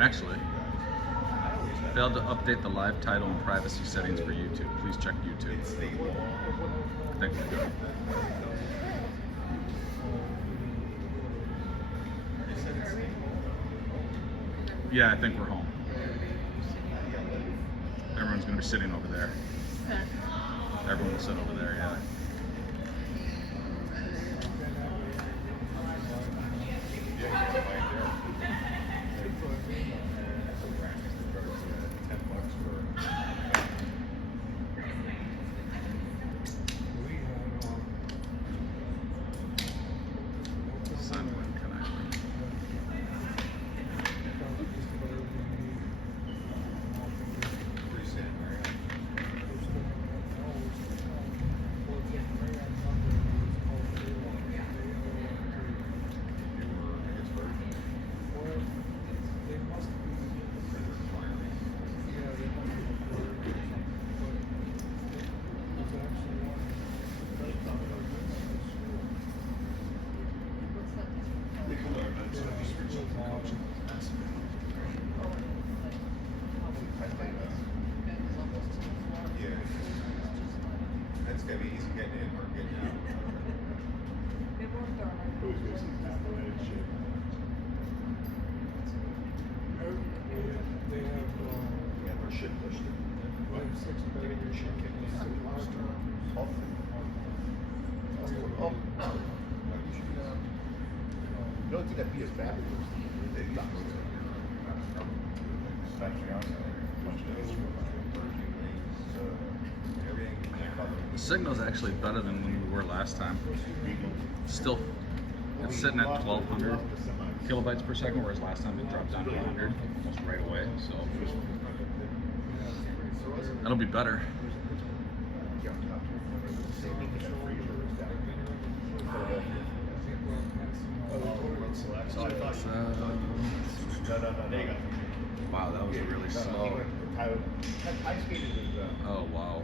Actually, failed to update the live title and privacy settings for YouTube. Please check YouTube. I think we're good. Yeah, I think we're home. Everyone's gonna be sitting over there. Everyone will sit over there, yeah. Sunwin connection. That's gonna be easy getting in or getting out. Yeah, we're shit pushed. Oh. You don't think that'd be as bad The signal's actually better than when we were last time. Still, it's sitting at 1200 kilobytes per second, whereas last time it dropped down to 100 almost right away. So that'll be better. Wow, that was really slow. Oh wow.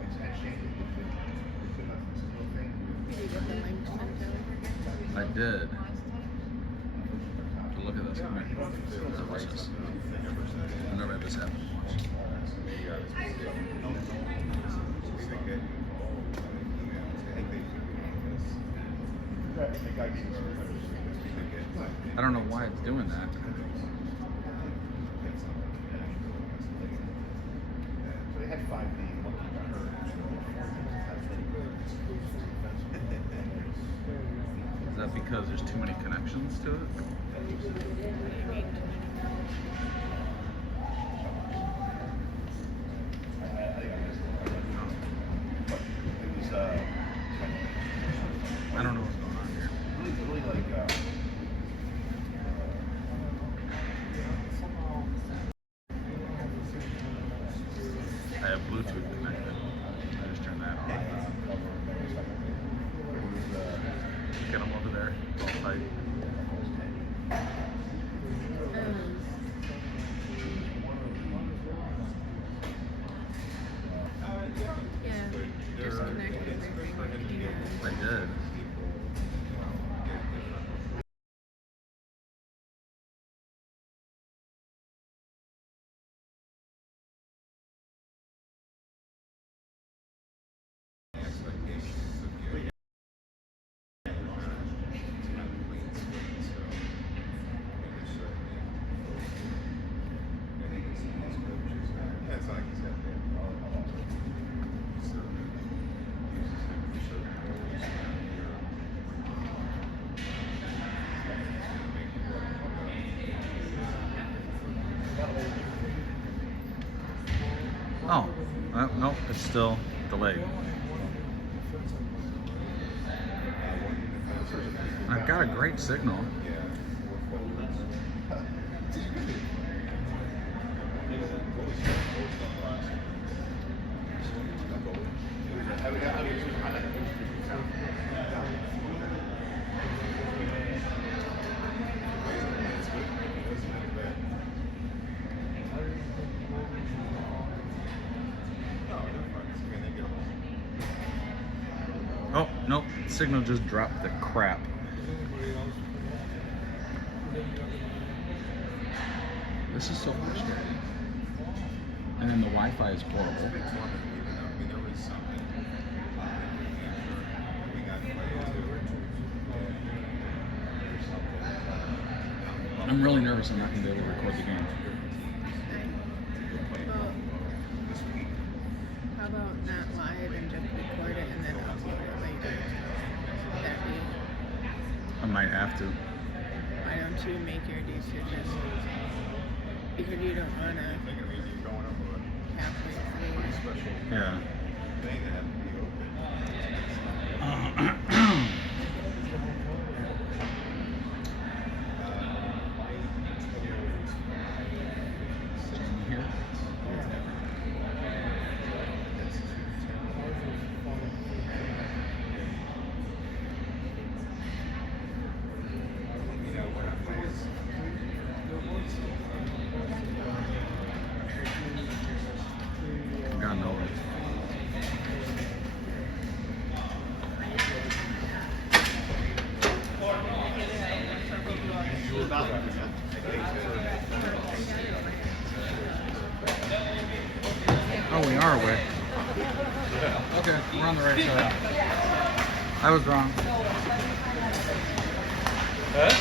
I did. But look at this. Come here. Watch this. I've never had this happen. I don't know why it's doing that. So they had 5D. Is that because there's too many connections to it? I don't know what's going on here. Really like, I have Bluetooth connected. I just turned that on. Get them over there. All tight. Yeah, disconnected everything. I did. Oh, no, it's still delayed. I've got a great signal. Oh, nope, signal just dropped the crap. This is so frustrating. And then the Wi-Fi is horrible. I'm really nervous I'm not going to be able to record the game. Well, how about not live and just record it and then upload it later? Would that be? I might have to. Why don't you make your decision? Because you don't want to halfway through. Yeah. Here. God knows. Oh, we are away. Okay, we're on the right side. I was wrong. Huh?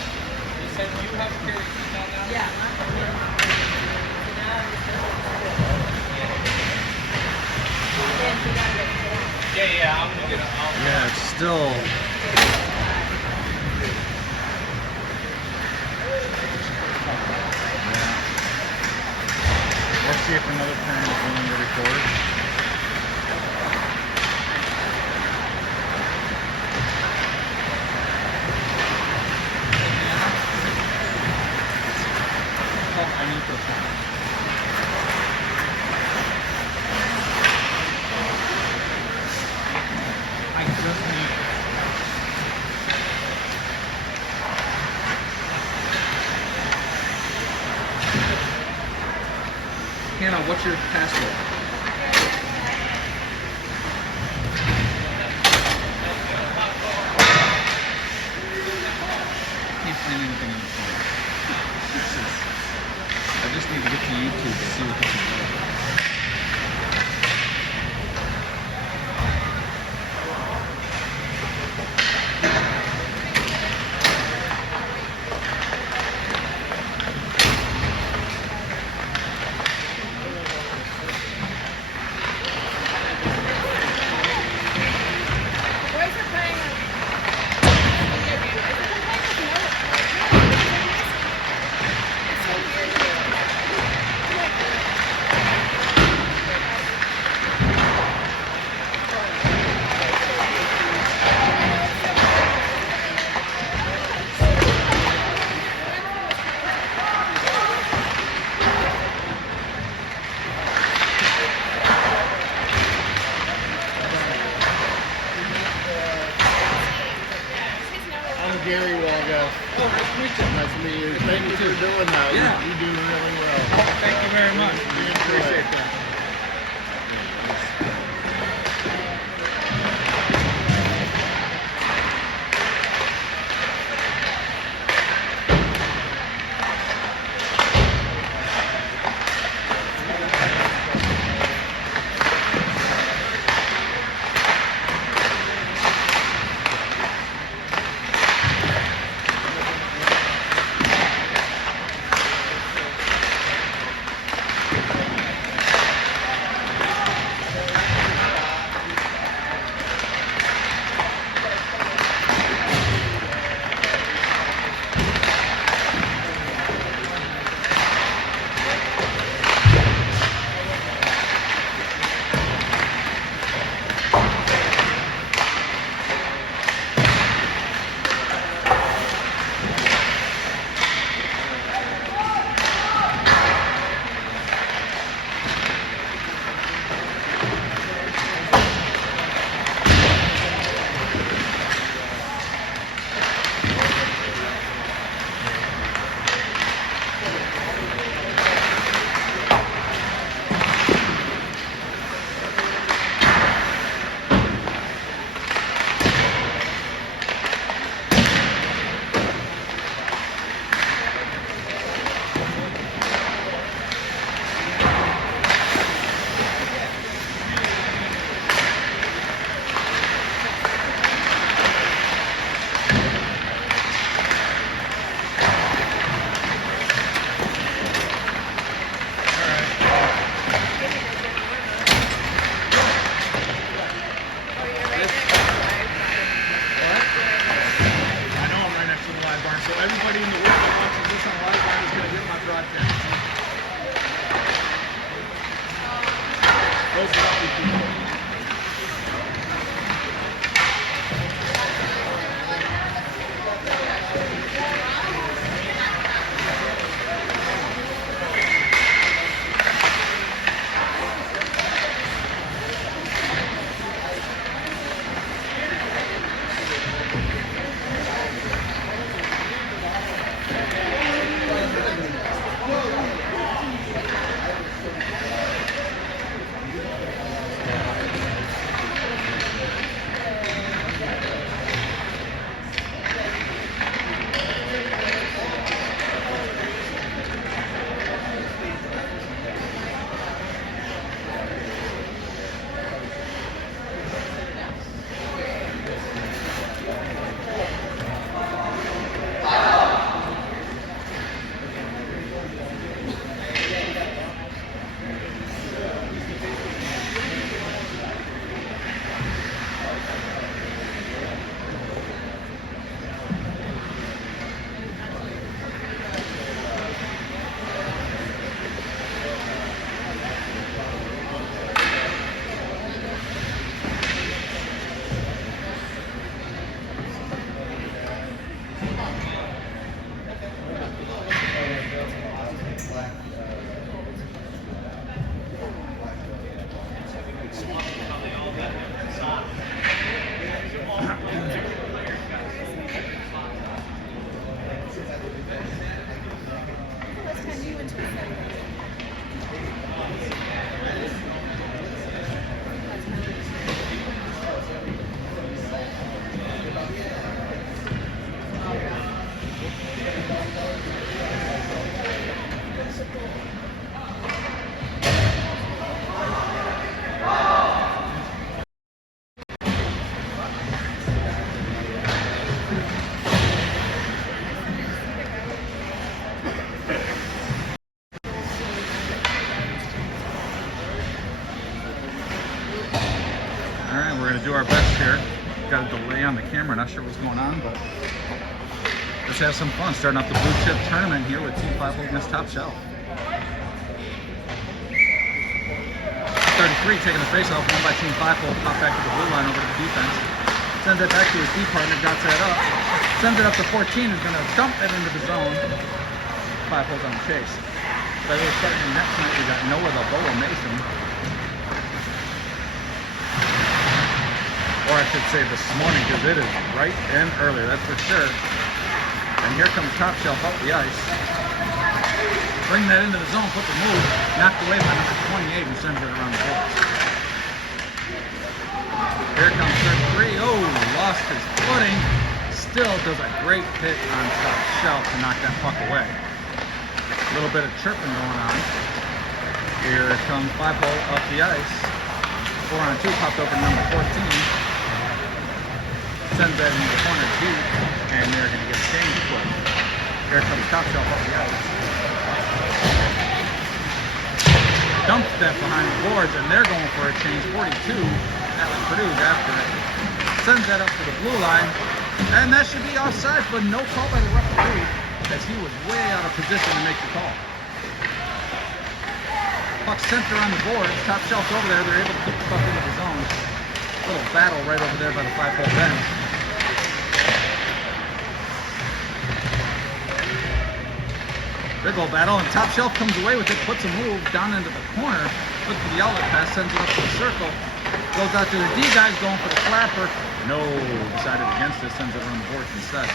You said you have to carry email now? Yeah, I'm gonna get it. Yeah, it's still. Yeah. Let's see if another parent is willing to record. Oh, I need to. I just need. Hannah, what's your password? Can't find anything on the phone. I just need to get to YouTube to see what this is about. Boys are playing. It's so I'm Gary Walga. Oh, nice to meet you. Nice to meet you. Thank you for doing that. Yeah. You do really well. Thank you very much. We We enjoy appreciate it. that. delay on the camera. Not sure what's going on, but let's have some fun. Starting off the blue chip tournament here with Team 5 against Top Shelf. 33 taking the face off, won by Team 5 pop back to the blue line over to the defense. Sends it back to his D partner, got that up. Sends it up to 14, is going to dump it into the zone. 5 on the chase. But we're starting next night, we got Noah the Boa Mason. Or I should say this morning, because it is bright and early, that's for sure. And here comes Top Shelf up the ice. Bring that into the zone, put the move, knocked away by number 28 and sends it around the boards. Here comes 33. Oh, lost his footing. Still does a great hit on Top Shelf to knock that puck away. A little bit of chirping going on. Here comes 5 up the ice. 4-on-2 popped over to number 14. Sends that into the corner deep, and they're going to get a change quick. Here comes Top Shelf up the ice. Dumps that behind the boards, and they're going for a change. 42, Atlas Purdue's after it. Sends that up to the blue line, and that should be offside, but no call by the referee, as he was way out of position to make the call. Puck sent around the boards. Top Shelf's over there. They're able to keep the puck into the zone. Little battle right over there by the 5-hole bench. Big old battle, and Top Shelf comes away with it, puts a move down into the corner, looks for the outlet pass, sends it up to the circle, goes out to the D guys going for the flapper. No, decided against it, sends it around the boards instead.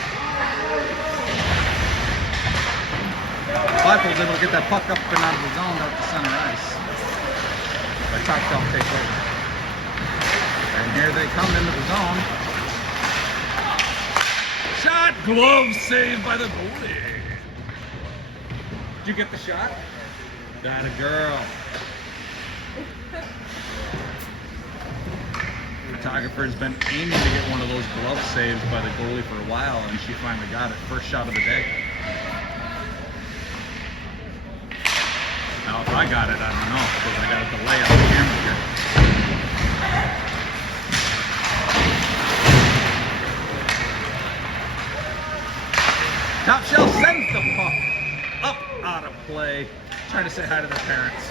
5-hole's able to get that puck up and out of the zone out to center ice. But Top Shelf takes over. And here they come into the zone. Shot, glove saved by the goalie. Did you get the shot? That a girl. Photographer's been aiming to get one of those glove saves by the goalie for a while, and she finally got it. First shot of the day. Now, if I got it, I don't know, because I got a delay on the camera here. Top Shelf sends the puck up out of play. Trying to say hi to their parents.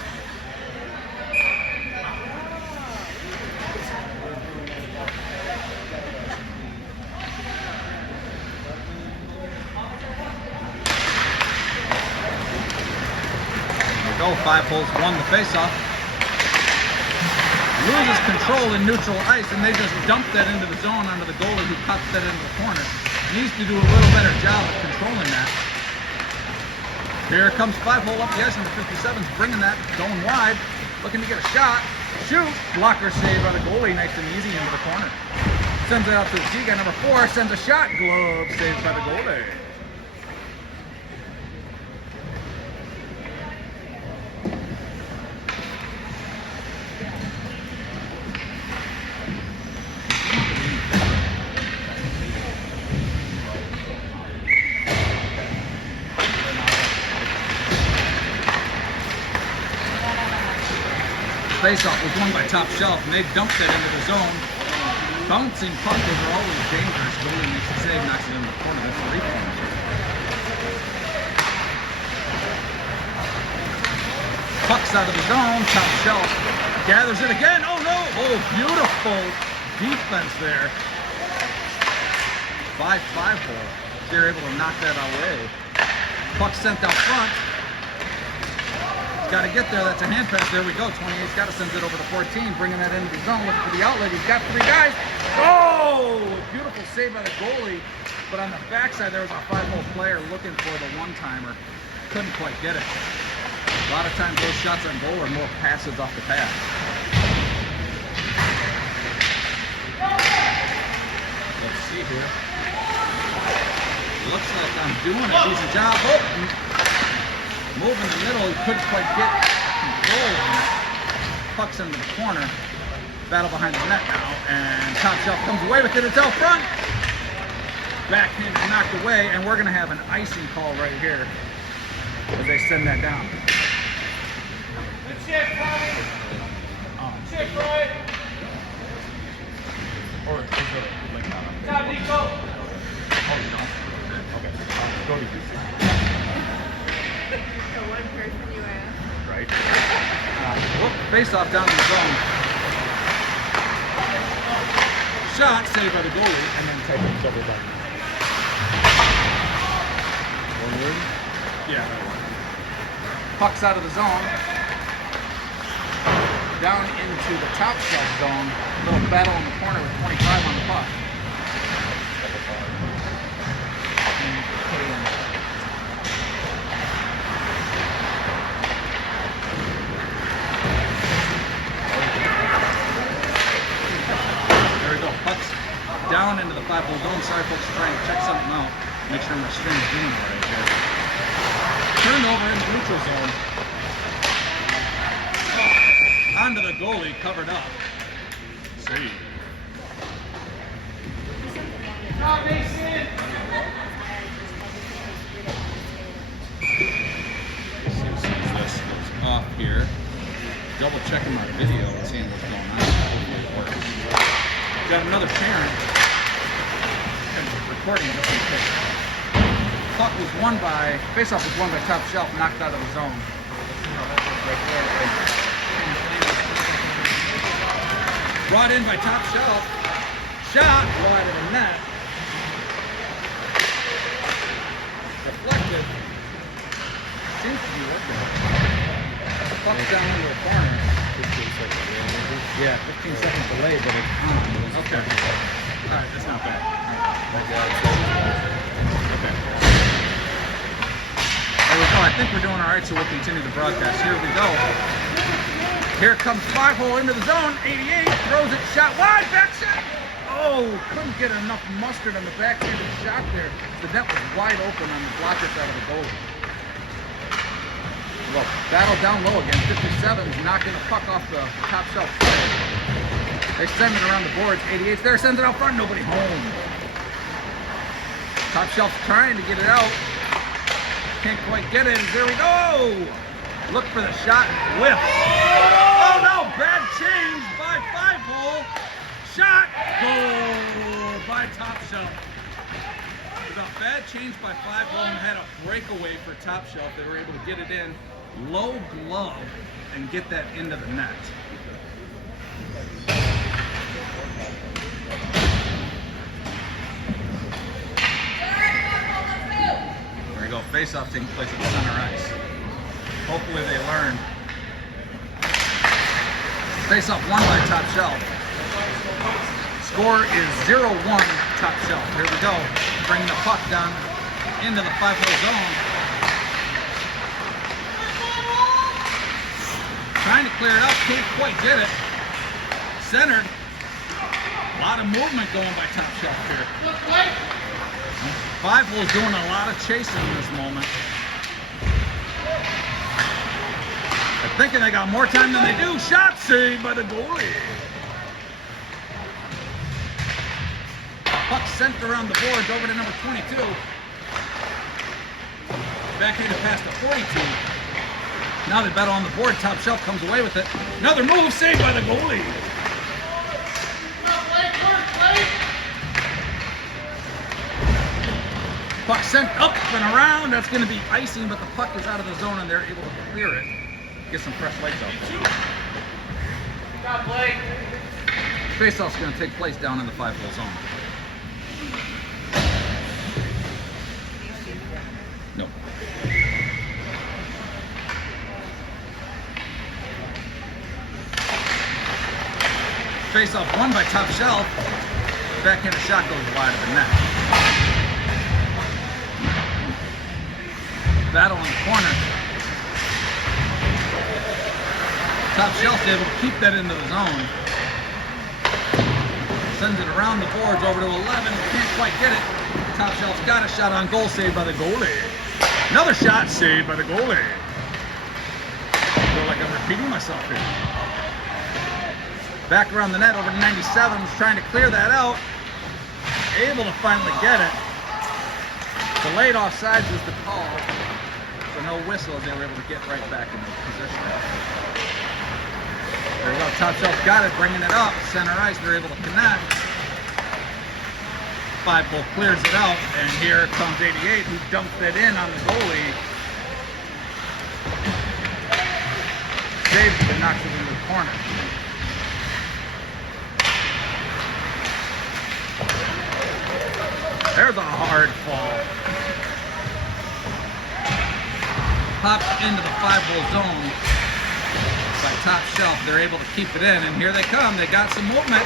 There we go. 5-hole's won the faceoff. Loses control in neutral ice, and they just dump that into the zone onto the goalie who cuts that into the corner. Needs to do a little better job of controlling that. Here comes 5-hole up the ice, number 57's bringing that, going wide, looking to get a shot. Shoot! Blocker save by the goalie, nice and easy into the corner. Sends it out to the D guy, number 4, sends a shot. Glove saved by the goalie. Face-off was won by Top Shelf, and they dumped it into the zone. Bouncing puck, those are always dangerous. Goalie makes a save, knocks it into the corner. That's a rebound. Puck's out of the zone. Top Shelf gathers it again. Oh no! Oh, beautiful defense there. 5-5-hole. They're able to knock that away. Puck sent out front. Got to get there. That's a hand pass. There we go. 28's got to send it over to 14, bringing that into the zone. Looking for the outlet. He's got 3 guys. Oh! Beautiful save by the goalie. But on the backside, there was a 5-hole player looking for the one-timer. Couldn't quite get it. A lot of times, those shots on goal are more passes off the pass. Let's see here. Looks like I'm doing a decent job. Oh! Move in the middle, he couldn't quite get control of it. Puck's into the corner. Battle behind the net now, and Top Shelf comes away with it. It's out front. Backhand knocked away, and we're going to have an icing call right here as they send that down. Good shit, Tommy. Good shit, Brian. Or is it like not on? Stop, Nico! Oh, you don't? Okay. Go to DC. The one person you asked. Right? Whoop, face off down in the zone. Shot saved by the goalie. And then type in double button. One word? Yeah. Puck's out of the zone. Down into the top shelf zone. Little battle in the corner with 25 on the puck. And put it in. There we go. Puck's down into the 5-hole zone. Sorry, folks, trying to check something out. Make sure my string's doing all right here. Turned over in the neutral zone. Onto the goalie, covered up. See. Stop, Mason! Sees this goes off here. Double checking my video and seeing what's going on. Hopefully it works. Got another parent recording just in case. Puck was won by, face-off was won by Top Shelf, knocked out of the zone. Right there. Brought in by Top Shelf. Shot wide of the net. Deflected. Seems to be working. Puck's down into the corner. 15 seconds. Yeah, 15 seconds delay, but it's on. Okay. Alright, that's not bad. Okay. There we go. I think we're doing alright, so we'll continue the broadcast. Here we go. Here comes 5-hole into the zone. 88 throws it, shot wide, back shot. Oh, couldn't get enough mustard on the backhanded shot there. The net was wide open on the blockage out of the goalie. Well, battle down low again. 57's knocking the puck off the top shelf. They send it around the boards. 88's there, sends it out front. Nobody home. Top shelf's trying to get it out. Can't quite get it. There we go. Look for the shot. Whiff. Oh no! Bad change by 5-hole. Shot. Goal by Top Shelf. It was a bad change by 5-hole and had a breakaway for Top Shelf. They were able to get it in low glove and get that into the net. There we go. Face-off taking place at the center ice. Hopefully they learn. Face-off won by Top Shelf. Score is 0-1 Top Shelf. Here we go. Bring the puck down into the 5-hole zone. Trying to clear it up, can't quite get it. Centered. A lot of movement going by Top Shelf here. 5-hole's doing a lot of chasing in this moment. They're thinking they got more time than they do. Shot saved by the goalie. Puck sent around the boards over to number 22. Backhanded pass to 42. Now they battle on the board. Top Shelf comes away with it. Another move saved by the goalie. Puck sent up and around. That's going to be icing, but the puck is out of the zone and they're able to clear it. Get some fresh legs out. Stop, Blake! Faceoff's going to take place down in the 5-hole zone. No. Face-off won by Top Shelf. Backhanded shot goes wide of the net. Battle in the corner. Top Shelf's able to keep that into the zone. Sends it around the boards over to 11. Can't quite get it. Top Shelf's got a shot on goal, saved by the goalie. Another shot saved by the goalie. I feel like I'm repeating myself here. Back around the net over to 97's trying to clear that out. Able to finally get it. Delayed offsides is the call. So no whistle as they were able to get right back into position. There we go. Top Shelf got it, bringing it up. Center ice, they're able to connect. 5 hole clears it out, and here comes 88, who dumps it in on the goalie. Saves it and knocks it into the corner. There's a hard fall. Popped into the 5-hole zone by Top Shelf. They're able to keep it in, and here they come. They got some movement.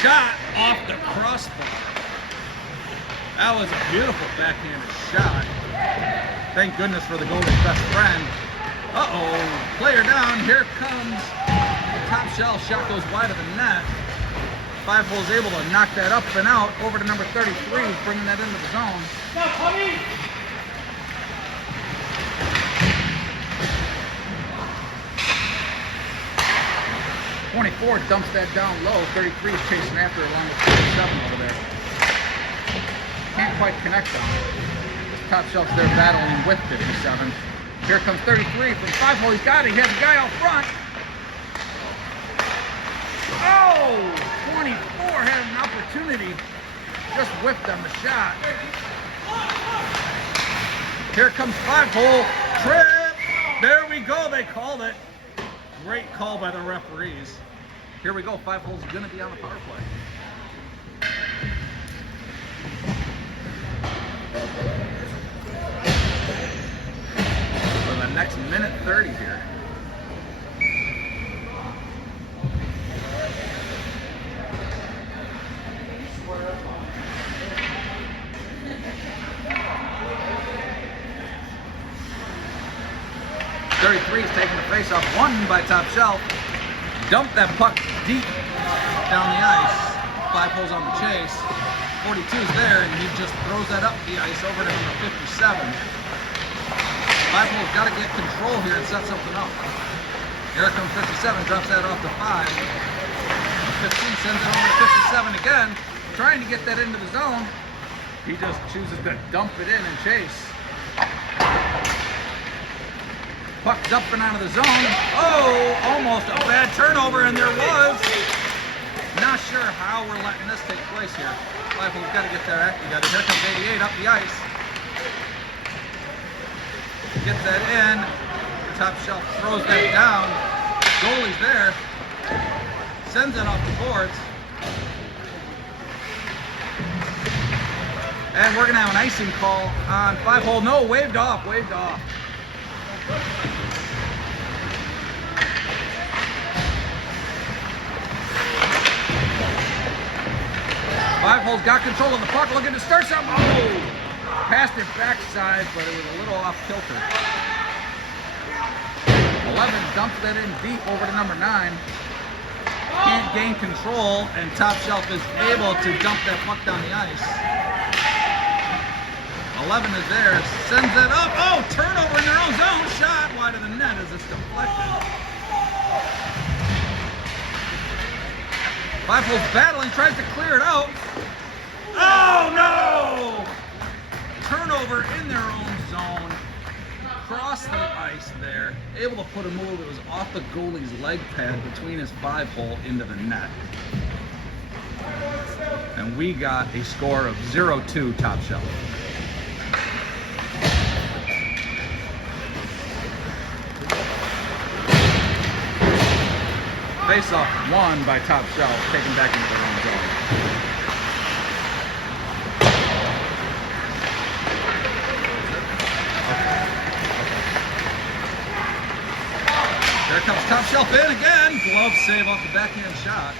Shot off the crossbar. That was a beautiful backhanded shot. Thank goodness for the goalie's best friend. Uh-oh, player down. Here comes Top Shelf. Shot goes wide of the net. 5-hole's able to knock that up and out over to number 33, bringing that into the zone. 24 dumps that down low. 33 is chasing after along with 47 over there. Can't quite connect on it. Top Shelf's there battling with 57. Here comes 33 from 5-hole. He's got it. He has a guy out front. Oh! 24 had an opportunity. Just whiffed on the shot. Here comes 5-hole. Trip! There we go. They called it. Great call by the referees. Here we go. 5-hole's going to be on the power play. For the next minute 30 here. .33 is taking the face-off, won by Top Shelf. Dumped that puck deep down the ice. 5-hole's on the chase. 42's there, and he just throws that up the ice over to number 57. 5-hole's got to get control here and set something up. Here comes 57, drops that off to 5. 15 sends it over to 57 again, trying to get that into the zone. He just chooses to dump it in and chase. Puck's up and out of the zone. Oh, almost a bad turnover, and there was. Not sure how we're letting this take place here. 5-hole's got to get their act together. Here comes 88 up the ice. Gets that in. Top Shelf throws that down. Goalie's there. Sends it off the boards. And we're going to have an icing call on 5-hole. No, waved off, waved off. 5-hole's got control of the puck, looking to start something. Oh! Passed it backside, but it was a little off kilter. 11 dumps that in deep over to number 9. Can't gain control, and Top Shelf is able to dump that puck down the ice. 11 is there, sends it up. Oh, turnover in their own zone. Shot wide of the net as it's deflected. 5-hole's battling, tries to clear it out. Oh no! Turnover in their own zone. Across the ice there. Able to put a move that was off the goalie's leg pad between his 5-hole into the net. And we got a score of 0-2 Top Shelf. Face-off won by Top Shelf, taken back into their own zone. There comes Top Shelf in again. Glove save off the backhand shot.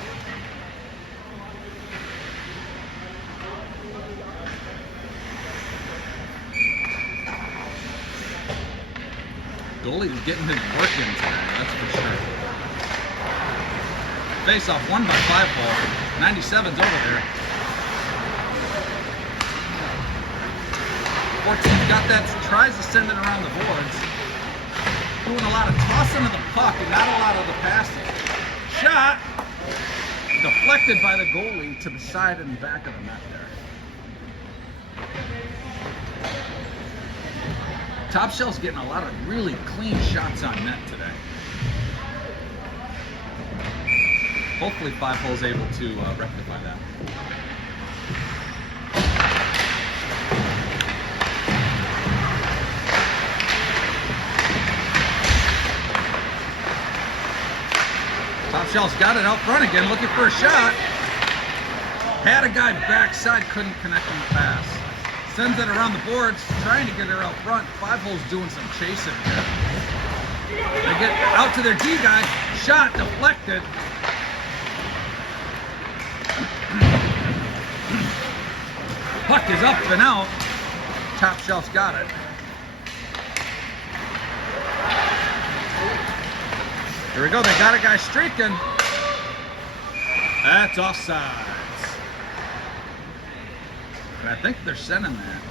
Goalie's getting his work in today, that's for sure. Face-off won by 5-hole. 97's over there. 14's got that, tries to send it around the boards. Doing a lot of tossing of the puck and not a lot of the passing. Shot deflected by the goalie to the side and back of the net there. Top Shelf's getting a lot of really clean shots on net today. Hopefully 5-hole's able to rectify that. Shelf's got it out front again, looking for a shot. Had a guy backside, couldn't connect on the pass. Sends it around the boards, trying to get her out front. Five Hole's doing some chasing here. They get out to their D guy, shot deflected. Puck is up and out. Top Shelf's got it. Here we go, they got a guy streaking. That's offsides. But I think they're sending that.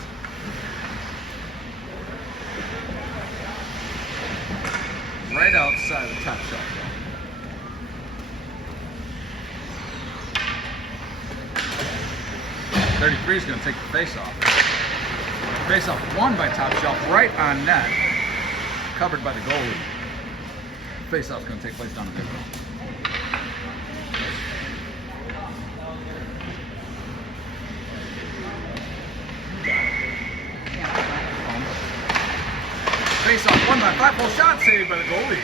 Right outside the top shelf. .33 is going to take the face-off. Face-off won by top shelf, right on net. Covered by the goalie. Face-off is going to take place down the middle. Face-off won by 5-hole shot, saved by the goalie.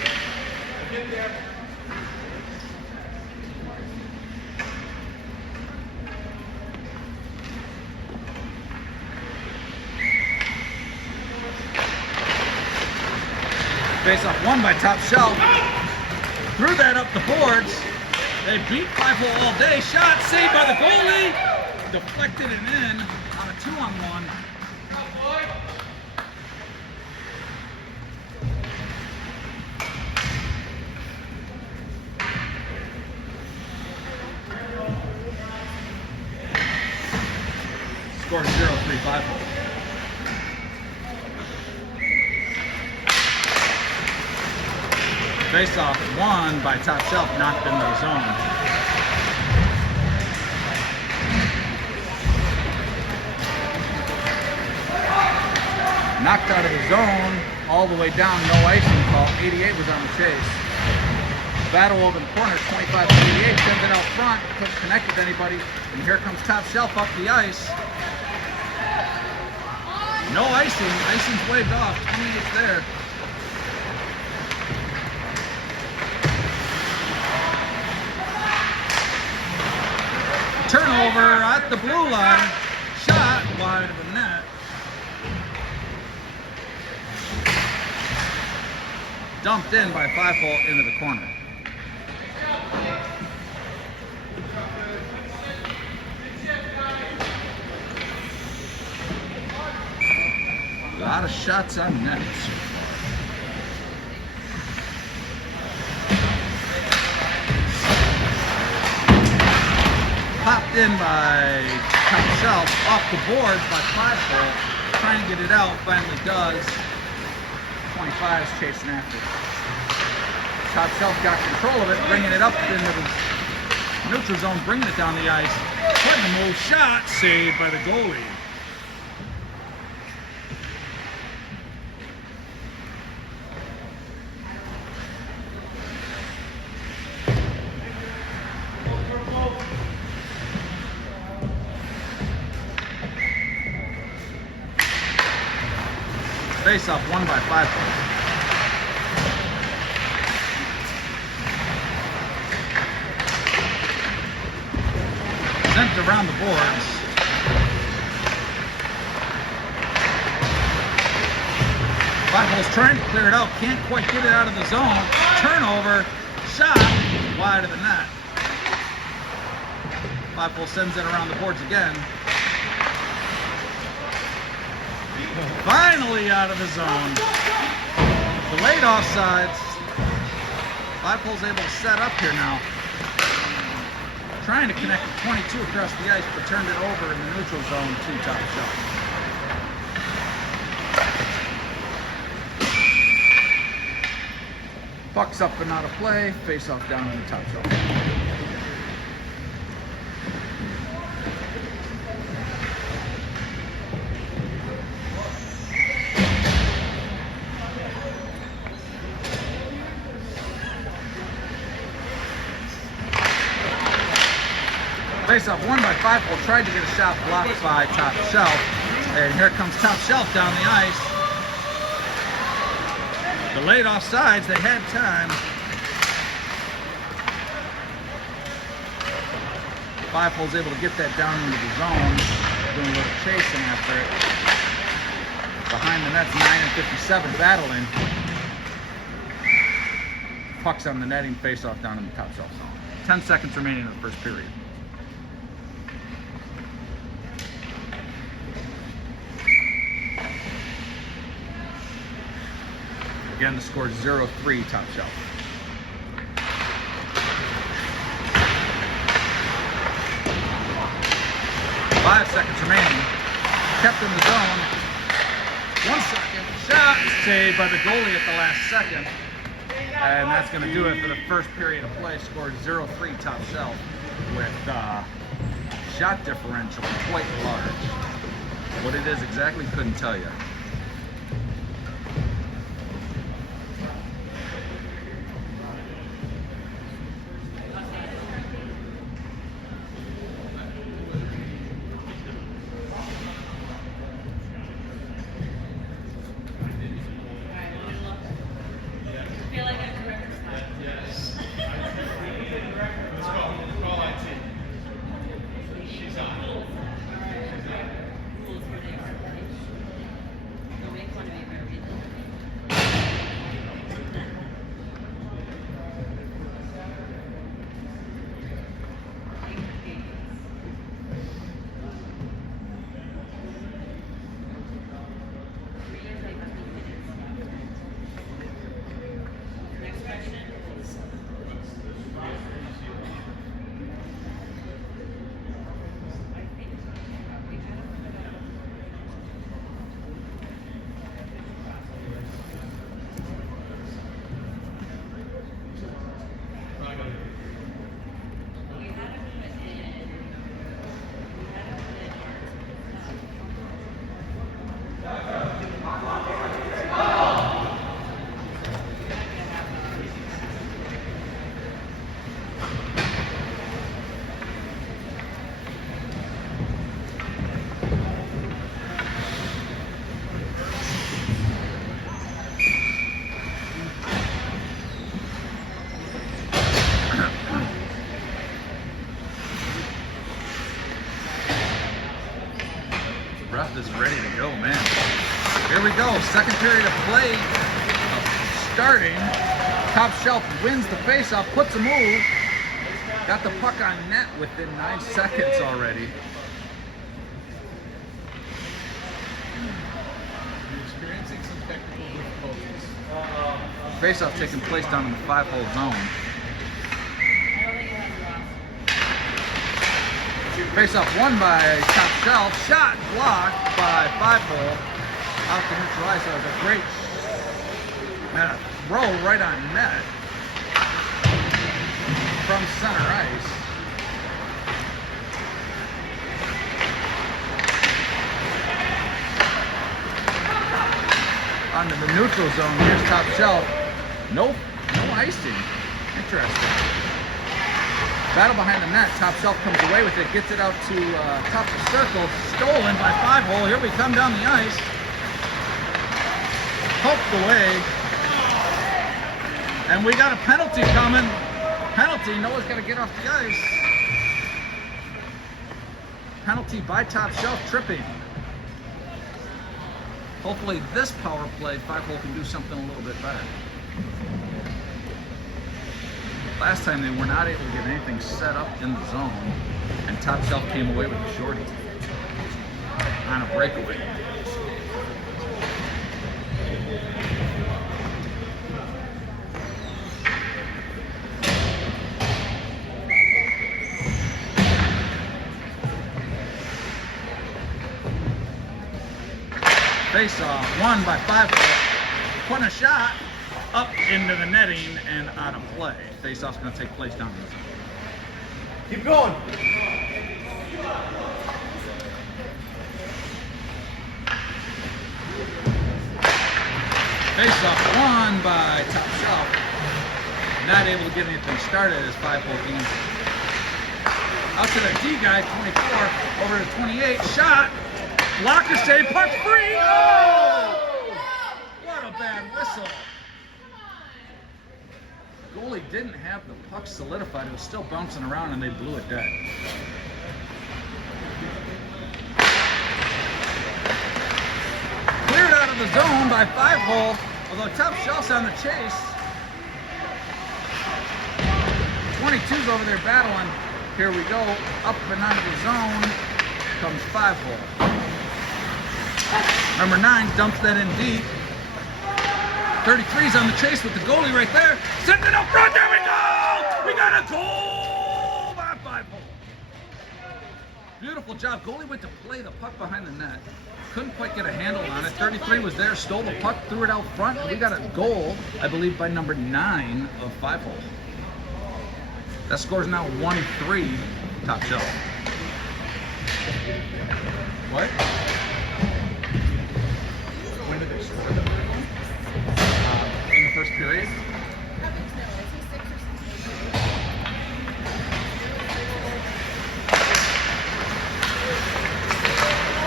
Face-off won by top shelf. Threw that up the boards. They beat 5-hole all day. Shot saved by the goalie. Deflected and in on a 2-on-1. Scored 0-3 5-hole. Face-off won by top shelf, knocked into the zone. Knocked out of the zone, all the way down, no icing call. 88 was on the chase. Battle over the corner, 25 to 88, sends it out front, couldn't connect with anybody. And here comes top shelf up the ice. No icing, icing's waved off, 28's there. Turnover at the blue line. Shot wide of the net. Dumped in by 5-hole into the corner. A lot of shots on net. Popped in by top shelf, off the boards by 5-hole, trying to get it out, finally does. 25 is chasing after. Top shelf got control of it, bringing it up into the neutral zone, bringing it down the ice. Putting the move, shot, saved by the goalie. Face-off won by 5-hole. Sent around the boards. Five-hole's trying to clear it out, can't quite get it out of the zone. Turnover, shot, wide of the net. 5-hole sends it around the boards again. Finally out of the zone. Delayed offsides. 5-hole's able to set up here now. Trying to connect the 22 across the ice, but turned it over in the neutral zone to top shelf. Puck's up and out of play. Face off down in the top shelf. Face-off won by 5-hole, tried to get a shot blocked by top shelf. And here comes top shelf down the ice. Delayed offsides, they had time. Five hole's able to get that down into the zone, doing a little chasing after it. Behind the net's 9 and 57 battling. Puck's on the netting, face off down in the top shelf zone. 10 seconds remaining in the first period. Again, the score is 0-3 top shelf. Five seconds remaining. Kept in the zone. 1 second. Shot saved by the goalie at the last second. And that's going to do it for the first period of play. Scored 0-3 top shelf with shot differential quite large. What it is exactly, couldn't tell you. Ref is ready to go, man. Here we go. Second period of play starting. Top shelf wins the faceoff, puts a move. Got the puck on net within 9 seconds already. Experiencing some technical difficulties. Faceoff taking place down in the 5-hole zone. Faceoff won by top shelf. Shot blocked by 5-hole. Out to neutral ice. That was a great and a throw right on net from center ice. Onto the neutral zone. Here's top shelf. Nope, no icing. Interesting. Battle behind the net. Top shelf comes away with it. Gets it out to top of the circle. Stolen by 5-hole. Here we come down the ice. Poked away. And we got a penalty coming. Penalty. Noah's got to get off the ice. Penalty by top shelf, tripping. Hopefully this power play, 5-hole can do something a little bit better. Last time they were not able to get anything set up in the zone, and top shelf came away with the shorty on a breakaway. Face off, won by 5-hole. Putting a shot up into the netting and out of play. Face-off's going to take place down in the zone. Keep going. Face-off won by top shelf. Not able to get anything started as 5-hole gains. Out to the D guy, 24, over to 28, shot. Blocker save, puck free. Oh! What a bad whistle. Goalie didn't have the puck solidified. It was still bouncing around and they blew it dead. Cleared out of the zone by 5-hole, although Top Shelf's on the chase. 22's over there battling. Here we go, up and out of the zone comes 5-hole. Number 9 dumps that in deep. 33's on the chase with the goalie right there. Sends it up front, there we go! We got a goal by 5-hole. Beautiful job. Goalie went to play the puck behind the net. Couldn't quite get a handle on it. 33 was there, stole the puck, threw it out front. We got a goal, I believe, by number 9 of 5-hole. That score's now 1-3, Top Shelf. What? When did they score them? In the first period?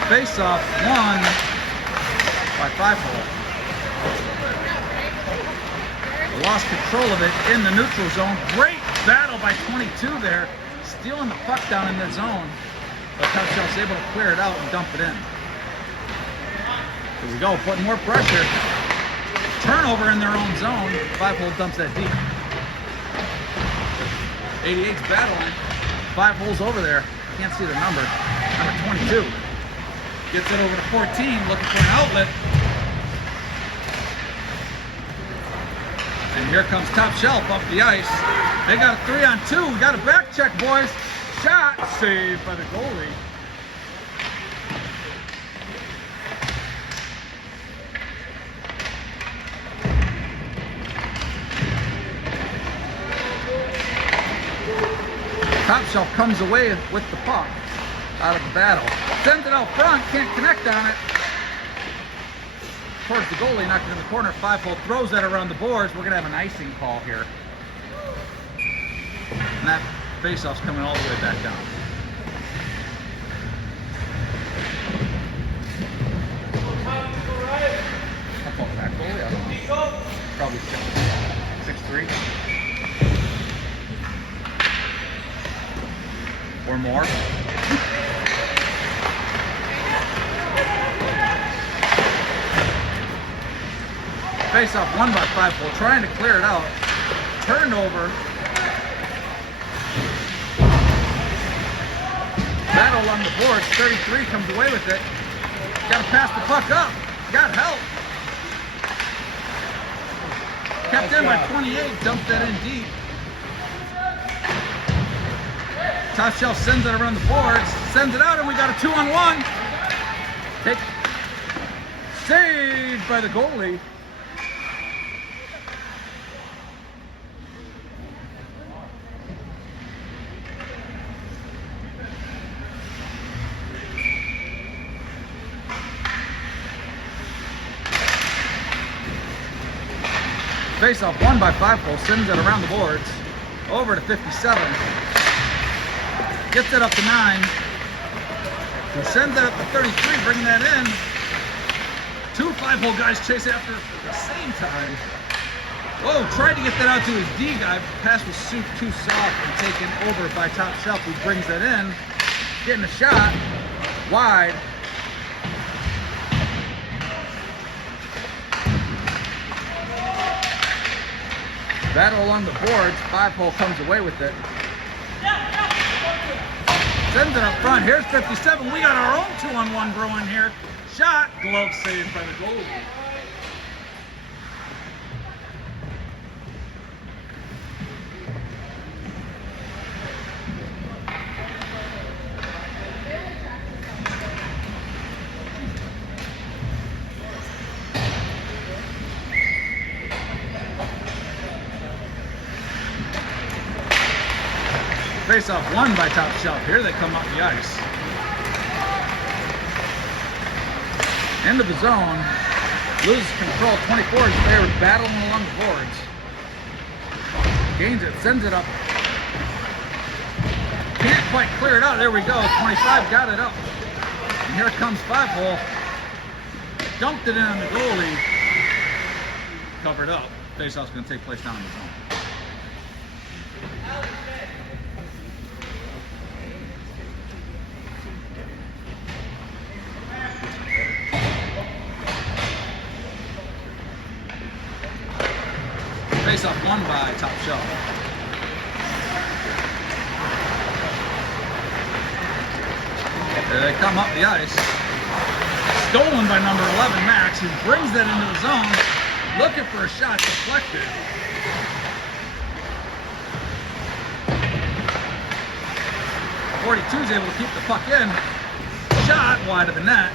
Face-off won by 5-hole. Lost control of it in the neutral zone. Great battle by 22 there, stealing the puck down in the zone. But Top Shelf's able to clear it out and dump it in. Here we go, putting more pressure. Turnover in their own zone. 5-hole dumps that deep. 88's battling. 5-hole's over there. Can't see the number. Number 22. Gets it over to 14, looking for an outlet. And here comes Top Shelf up the ice. They got a 3-on-2. We got a back check, boys. Shot saved by the goalie. Top Shelf comes away with the puck out of the battle. Sends it out front, can't connect on it. Towards the goalie, knocked it in the corner. 5-hole throws that around the boards. We're gonna have an icing call here. And that face-off's coming all the way back down. I'll call it back goalie, I don't know. Probably 6'3". Or more. Face-off won by 5-hole, trying to clear it out. Turned over. Battle along the boards. 33 comes away with it. Got to pass the puck up. Got help. Kept in by 28. Dumped that in deep. Top Shelf sends it around the boards. Sends it out, and we got a 2-on-1. Saved by the goalie. Face-off won by 5-hole, sends it around the boards, over to 57. Gets it up to 9. He sends it up to 33, bringing that in. 2 5-hole guys chase after it at the same time. Whoa, tried to get that out to his D guy. Pass was too soft and taken over by Top Shelf, who brings that in. Getting a shot, wide. Battle along the boards. 5-hole comes away with it. Sends it up front. Here's 57. We got our own 2-on-1 brewing here. Shot. Glove saved by the goalie. Face-off won by Top Shelf. Here they come up the ice. End of the zone. Loses control. 24 is there battling along the boards. Gains it. Sends it up. Can't quite clear it out. There we go. 25 got it up. And here comes 5-hole. Dumped it in on the goalie. Covered up. Face-off's going to take place down in the zone. Face off won by Top Shelf. There they come up the ice. Stolen by number 11, Max, who brings that into the zone. Looking for a shot, deflected. .42 is able to keep the puck in. Shot wide of the net.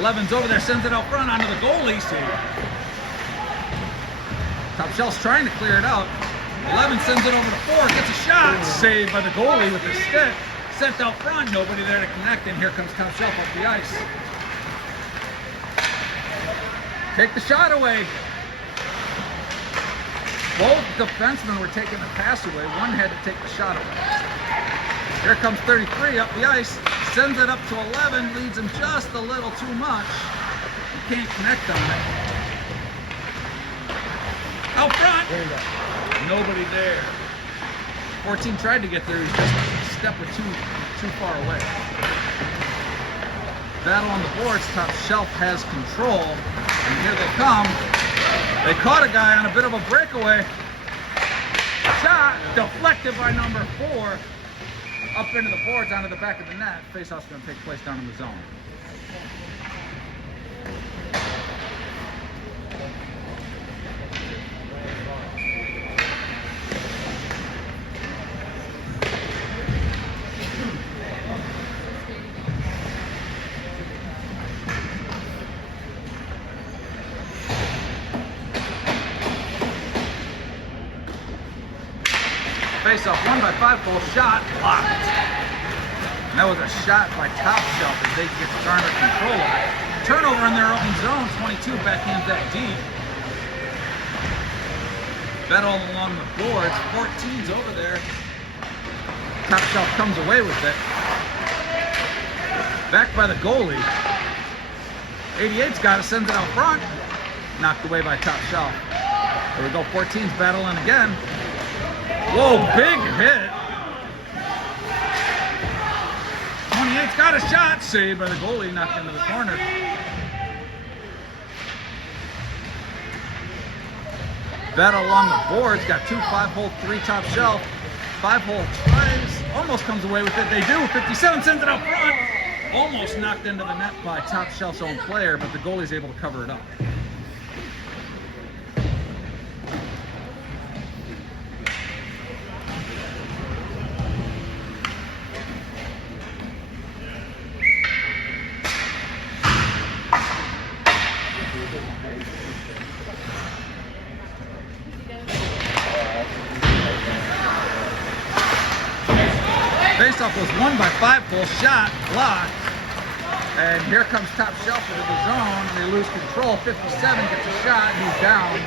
11's over there, sends it out front onto the goalie. Top Shelf's trying to clear it out. 11 sends it over to 4, gets a shot. Saved by the goalie with his stick. Sent out front, nobody there to connect, and here comes Top Shelf up the ice. Take the shot away. Both defensemen were taking the pass away. One had to take the shot away. Here comes 33 up the ice. Sends it up to 11. Leads him just a little too much. He can't connect on it. Out front. Nobody there. 14 tried to get there. He's just a step or too far away. Battle on the boards. Top Shelf has control. And here they come. They caught a guy on a bit of a breakaway. Shot deflected by number 4. Up into the boards, onto the back of the net. Faceoff's going to take place down in the zone. Face-off won by 5 goal shot, blocked. And that was a shot by Top Shelf as they get garner control of it. Turnover in their own zone, 22 backhands that deep. Battle along the boards, 14's over there. Top Shelf comes away with it. Back by the goalie. 88's got it, sends it out front. Knocked away by Top Shelf. There we go, 14's battling again. Whoa, big hit. 28's got a shot. Saved by the goalie, knocked into the corner. Battle along the boards. Got 2 5-hole, 3 Top Shelf. 5-hole tries. Almost comes away with it. They do. 57 sends it out front. Almost knocked into the net by Top Shelf's own player, but the goalie's able to cover it up. Faceoff was won by 5-goal shot, blocked. And here comes Top Shelf into the zone. They lose control. 57 gets a shot. He's down.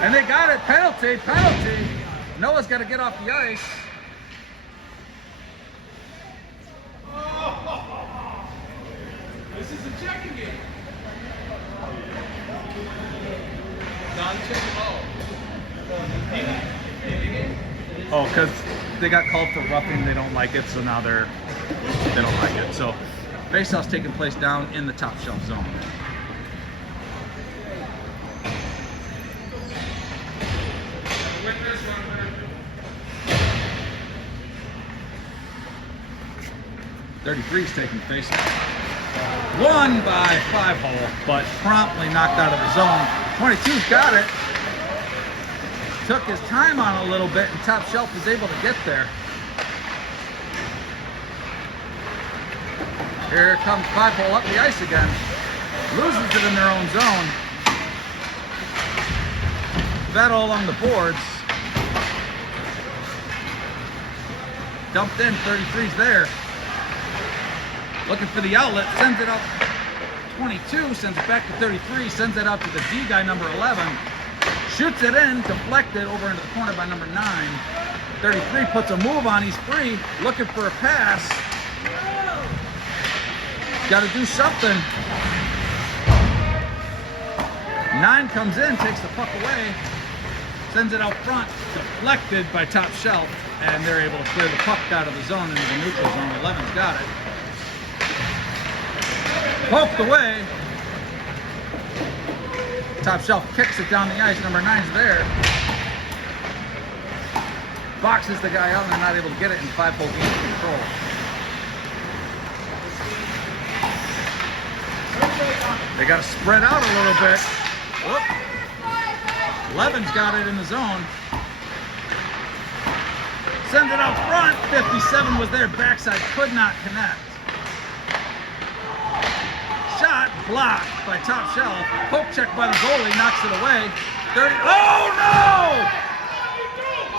And they got it. Penalty. Noah's got to get off the ice. This is a checking game. Oh, because they got called for roughing. They don't like it, so now they don't like it. So faceoff's taking place down in the Top Shelf zone. .33's taking faceoff. Won by 5-hole, but promptly knocked out of the zone. 22's got it. Took his time on a little bit, and Top Shelf was able to get there. Here comes 5-hole up the ice again. Loses it in their own zone. Battle along the boards. Dumped in, 33's there. Looking for the outlet, sends it out. 22, sends it back to 33, sends it out to the D guy, number 11. Shoots it in, deflected over into the corner by number 9. 33 puts a move on, he's free, looking for a pass. Got to do something. 9 comes in, takes the puck away, sends it out front, deflected by Top Shelf. and they're able to clear the puck out of the zone into the neutral zone. 11's got it. Poked away. Top Shelf kicks it down the ice. Number 9's there. Boxes the guy out and they're not able to get it, and 5-hole gains control. They got to spread out a little bit. Whoop. 11's got it in the zone. Sends it out front. 57 was there. Backside could not connect. Shot blocked by Top Shelf. Poke check by the goalie. Knocks it away. 30. Oh no!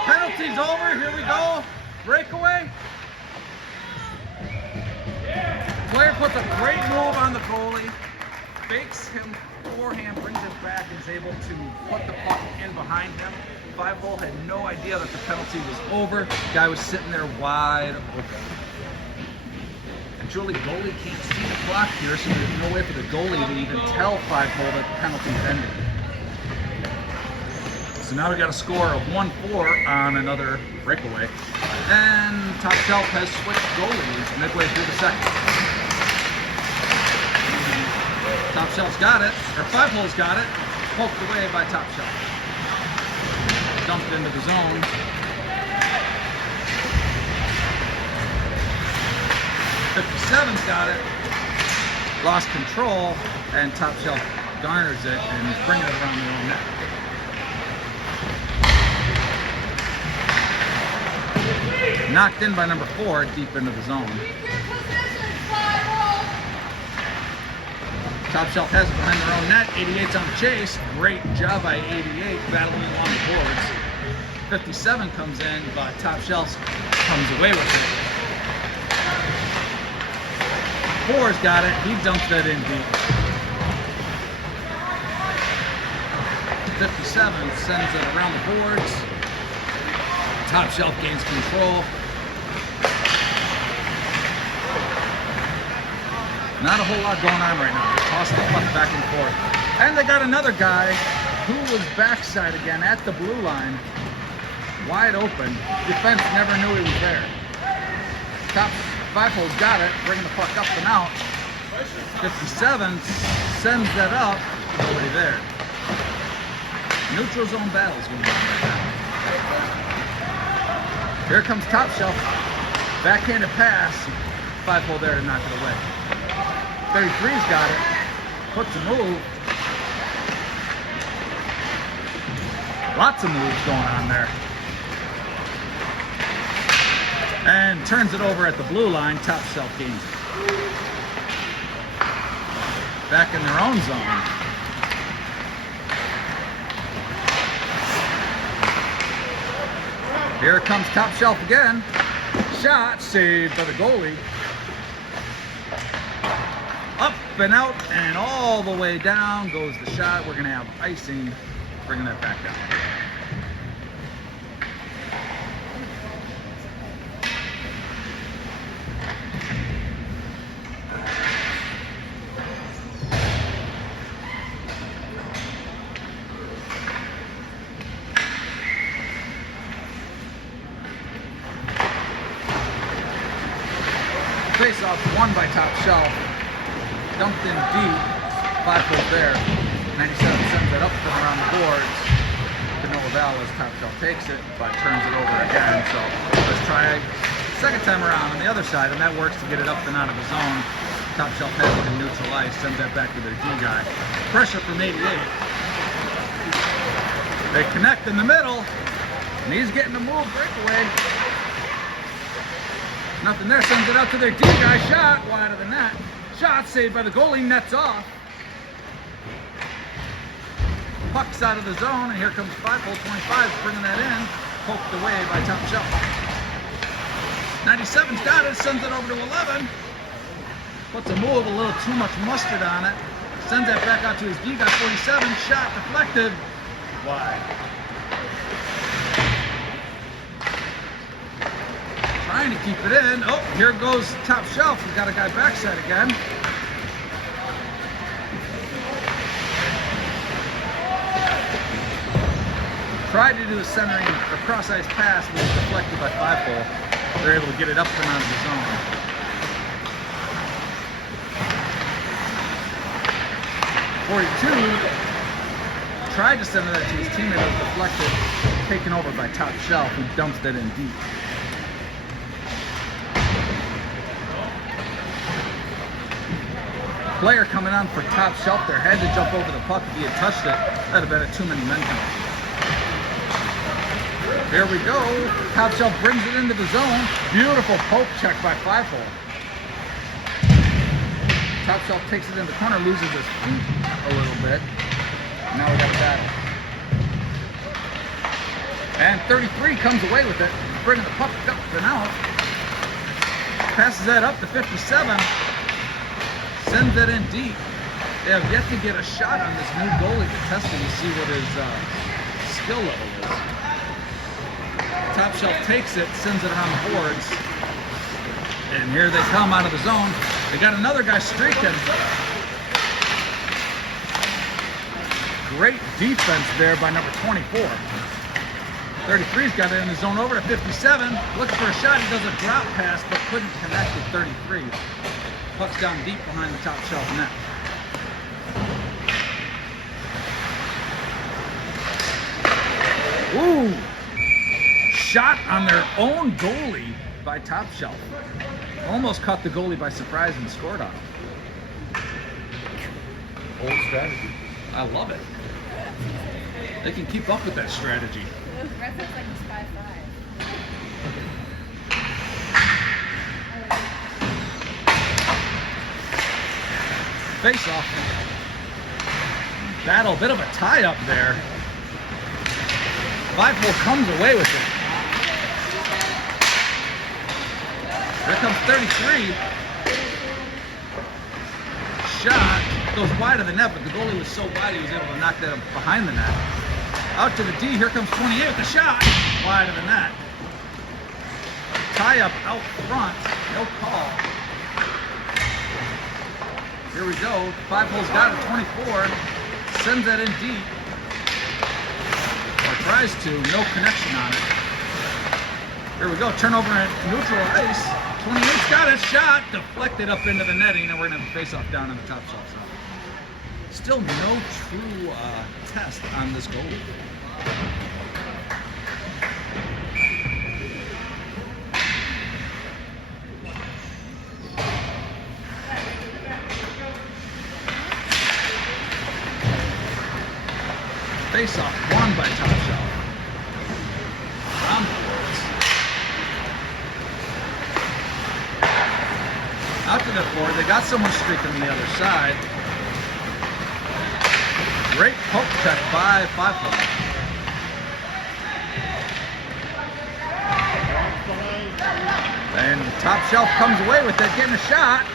Penalty's over. Here we go. Breakaway. Player puts a great move on the goalie. Fakes him forehand, brings it back, and is able to put the puck in behind him. 5-hole had no idea that the penalty was over. Guy was sitting there wide open. And truly, goalie can't see the clock here, so there's no way for the goalie to even tell 5-hole that the penalty's ended. So now we got a score of 1-4 on another breakaway. And Top Shelf has switched goalies midway through the second. Top Shelf's got it, or 5-hole's got it, poked away by Top Shelf. Dumped into the zone. '57's got it, lost control, and Top Shelf garners it and is bringing it around their own net. Knocked in by number 4, deep into the zone. Top Shelf has it behind their own net. 88's on the chase. Great job by 88, battling along the boards. 57 comes in, but Top Shelf comes away with it. 4's got it. He dumped that in deep. 57 sends it around the boards. Top Shelf gains control. Not a whole lot going on right now. They're tossing the puck back and forth. And they got another guy who was backside again at the blue line. Wide open. Defense never knew he was there. Top 5-hole's got it. Bringing the puck up and out. 57 sends that up. Nobody there. Neutral zone battle's going on right now. Here comes Top Shelf. Backhanded pass. 5-hole there to knock it away. 33's got it. Puts a move. Lots of moves going on there. And turns it over at the blue line. Top Shelf gains it. Back in their own zone. Here comes Top Shelf again. Shot saved by the goalie. Up and out and all the way down goes the shot. We're going to have icing, bringing that back down. Face off won by Top Shelf. Dumped in deep. 5-hole there. 97 sends it up from around the boards. Canoa Val as Top Shelf takes it, but turns it over again. So let's try second time around on the other side, and that works to get it up and out of the zone. Top Shelf has it in neutral ice. Sends that back to their D guy. Pressure from 88. They connect in the middle, and he's getting a move breakaway. Nothing there, sends it out to their D guy. Shot wide of the net. Shot saved by the goalie, nets off. Puck's out of the zone, and here comes 5-hole 25, bringing that in. Poked away by Top Shelf. 97's got it, sends it over to 11. Puts a move, a little too much mustard on it. Sends that back out to his D guy, 47. Shot deflected. Wide. Trying to keep it in. Oh, here goes Top Shelf. We've got a guy backside again. Try tried to do the centering or cross ice pass, but was deflected by 5-hole. They're able to get it up and out of the zone. 42 tried to send that to his teammate, it was deflected, taken over by Top Shelf, who dumps it in deep. Player coming on for Top Shelf there had to jump over the puck. If he had touched it, that'd have been a too many men penalty. Here we go. Top Shelf brings it into the zone. Beautiful poke check by 5-hole. Top Shelf takes it in the corner, loses his feet a little bit. Now we got a battle. And 33 comes away with it, bringing the puck up and out. Passes that up to 57. Sends it in deep. They have yet to get a shot on this new goalie to test him to see what his skill level is. Top Shelf takes it, sends it around the boards. And here they come out of the zone. They got another guy streaking. Great defense there by number 24. 33's got it in the zone over to 57. Looking for a shot. He does a drop pass, but couldn't connect with 33. Puck's down deep behind the Top Shelf net. Ooh! Shot on their own goalie by Top Shelf. Almost caught the goalie by surprise and scored on him. Old strategy. I love it. They can keep up with that strategy. Red Sox like it's 5-5. Face off. Battle, bit of a tie up there. 5-hole comes away with it. Here comes 33. Shot goes wide of the net, but the goalie was so wide he was able to knock that behind the net. Out to the D, here comes 28 with the shot. Wide of the net. Tie up out front, no call. Here we go, 5-hole's got it, 24. Sends that in deep. Or tries to, no connection on it. Here we go, turnover at neutral ice. 28's got it, shot, deflected up into the netting, and we're gonna have a face-off down on the Top Shelf side. Still no true test on this goalie. Face-off won by Top Shelf. On boards. Out to the board, they got someone streaking on the other side. Great poke check by 5-hole. And Top Shelf comes away with it, getting a shot.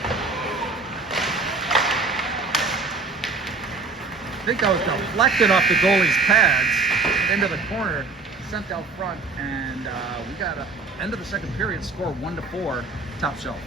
I think that was deflected off the goalie's pads into the corner, sent out front, and we got a end of the second period score 1-4, Top Shelf.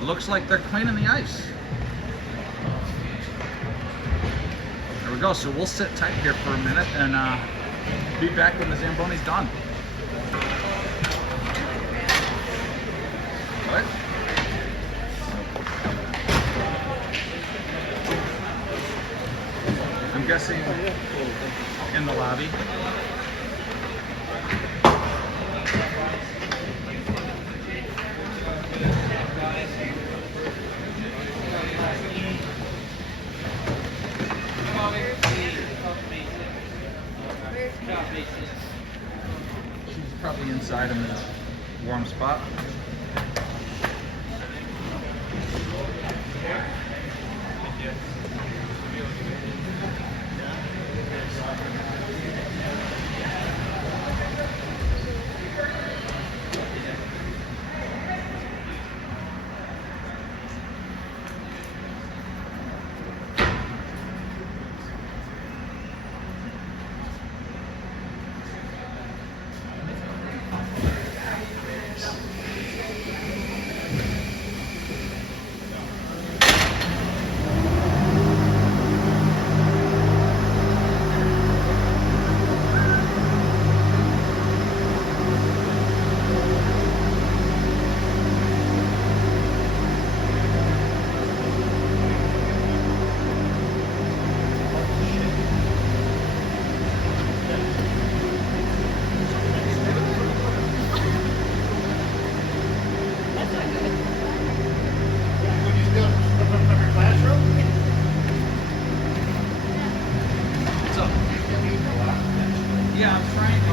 Looks like they're cleaning the ice. There we go. So we'll sit tight here for a minute and be back when the Zamboni's done. What? I'm guessing in the lobby. She's probably inside in this warm spot. What you doing? Flipping from your classroom? What's up? Yeah, I'm trying to.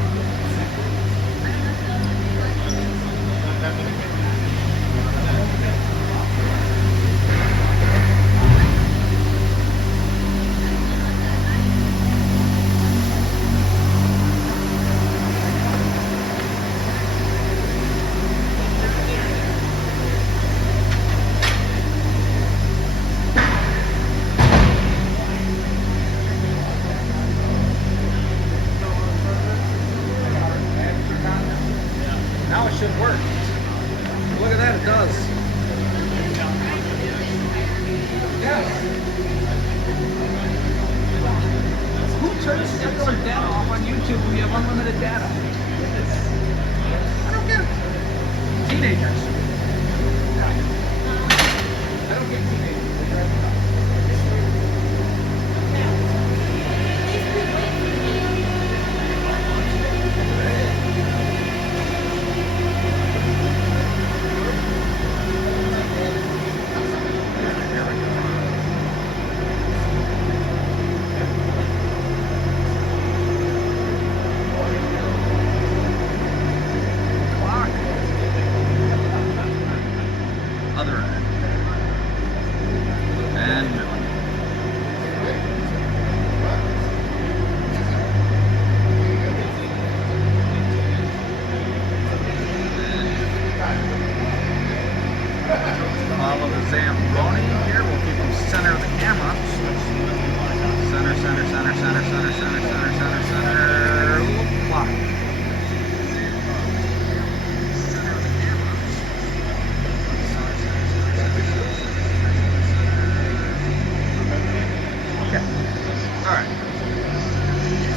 Now it should work. Look at that, it does. Yes. Who turns cellular data off on YouTube when you have unlimited data? I don't get it. Teenagers. I don't get teenagers. Clock. Other end. And middle. Follow the Zamboni here. We'll keep them center of the camera. Center, center, center, center, center, center, center, center, center. Clock. Center of the camera. Okay. All right.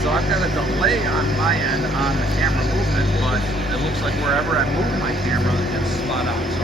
So I've got a delay on my end on the camera movement, but it looks like wherever I move my camera, it's spot on. So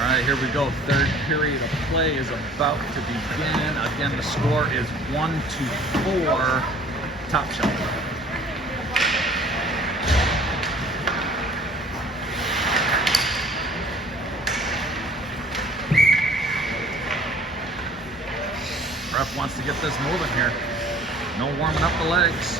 All right, here we go. Third period of play is about to begin. Again, the score is 1-4, Top Shelf. Ref wants to get this moving here. No warming up the legs.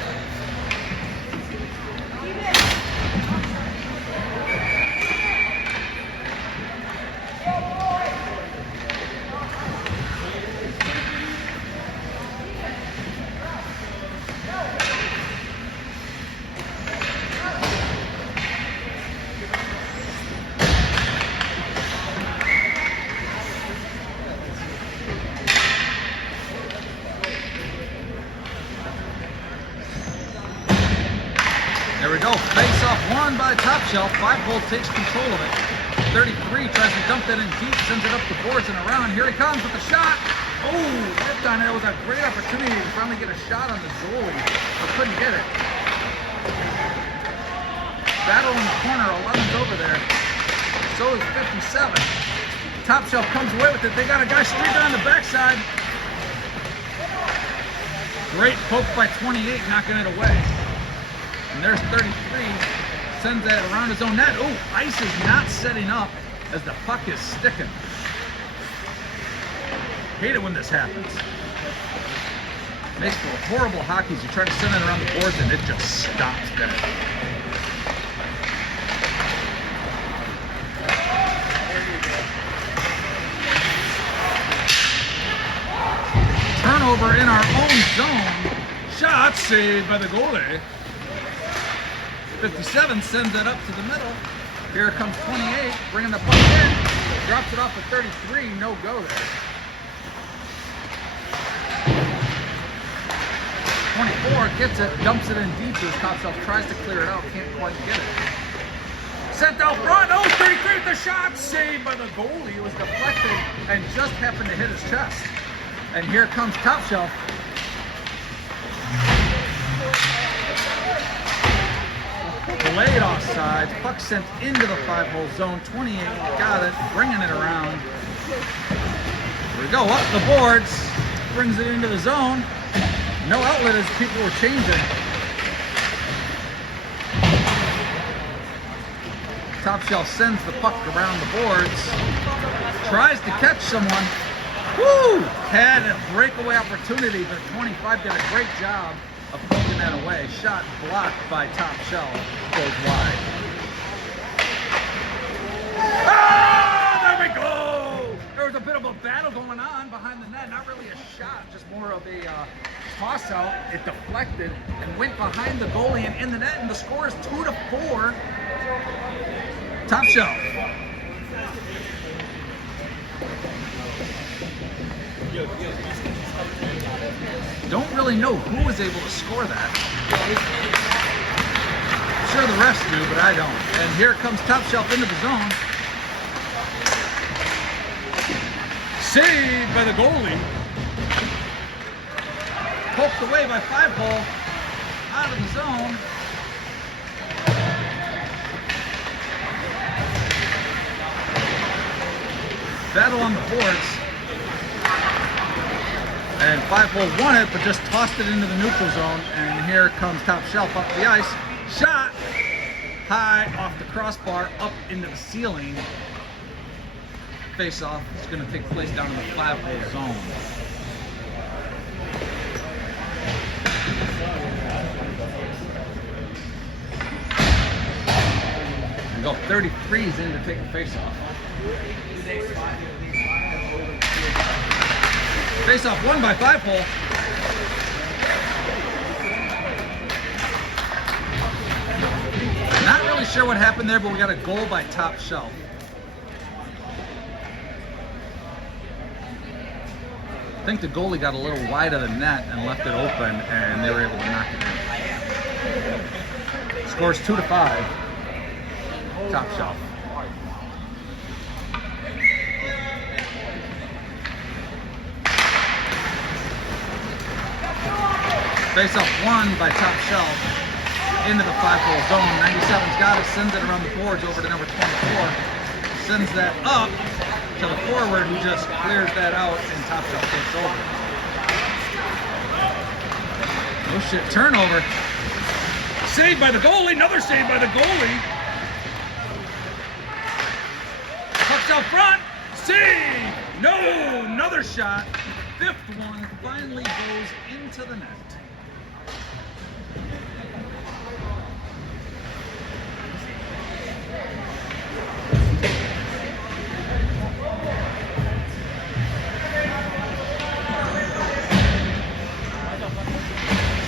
There we go. Face off won by Top Shelf. 5-hole takes control of it. 33 tries to dump that in deep, sends it up the boards and around. Here he comes with a shot. Oh, that time that was a great opportunity to finally get a shot on the goalie, but couldn't get it. Battle in the corner. 11's over there. So is 57. Top Shelf comes away with it. They got a guy streaking on the backside. Great poke by 28, knocking it away. And there's 33, sends that around his own net. Oh, ice is not setting up as the puck is sticking. Hate it when this happens. Makes for horrible hockey. You try to send it around the boards and it just stops dead. Turnover in our own zone. Shot saved by the goalie. 57 sends it up to the middle. Here comes 28, bringing the puck in. Drops it off at 33, no go there. 24 gets it, dumps it in deep as Top Shelf tries to clear it out, can't quite get it. Sent out front, oh, 33 with the shot, saved by the goalie. It was deflected and just happened to hit his chest. And here comes Top Shelf. Delayed offsides, puck sent into the 5-hole zone. 28 got it, bringing it around. Here we go, up the boards, brings it into the zone. No outlet as people were changing. Top Shelf sends the puck around the boards, tries to catch someone. Woo! Had a breakaway opportunity, but 25 did a great job of poking that away. Shot blocked by Top Shelf. Goes wide. Ah! There we go! There was a bit of a battle going on behind the net. Not really a shot, just more of a toss out. It deflected and went behind the goalie and in the net, and the score is 2-4. Top Shelf. Don't really know who was able to score that. I'm sure the refs do, but I don't. And here comes Top Shelf into the zone. Saved by the goalie. Poked away by 5-hole. Out of the zone. Battle on the boards. And 5-hole won it, but just tossed it into the neutral zone. And here comes Top Shelf up the ice. Shot high off the crossbar, up into the ceiling. Face-off is going to take place down in the 5-hole zone. And go 33's in to take the face-off. Face-off won by 5-hole. Not really sure what happened there, but we got a goal by Top Shelf. I think the goalie got a little wide of the net and left it open, and they were able to knock it in. Scores 2-5. Top Shelf. Face-off won by Top Shelf into the 5-hole zone. 97's got it, sends it around the boards over to number 24. sends that up to the forward, who just clears that out, and Top Shelf takes over. Oh shit, turnover. Saved by the goalie, another save by the goalie. Puck's out front, save! No, another shot. Fifth one finally goes into the net.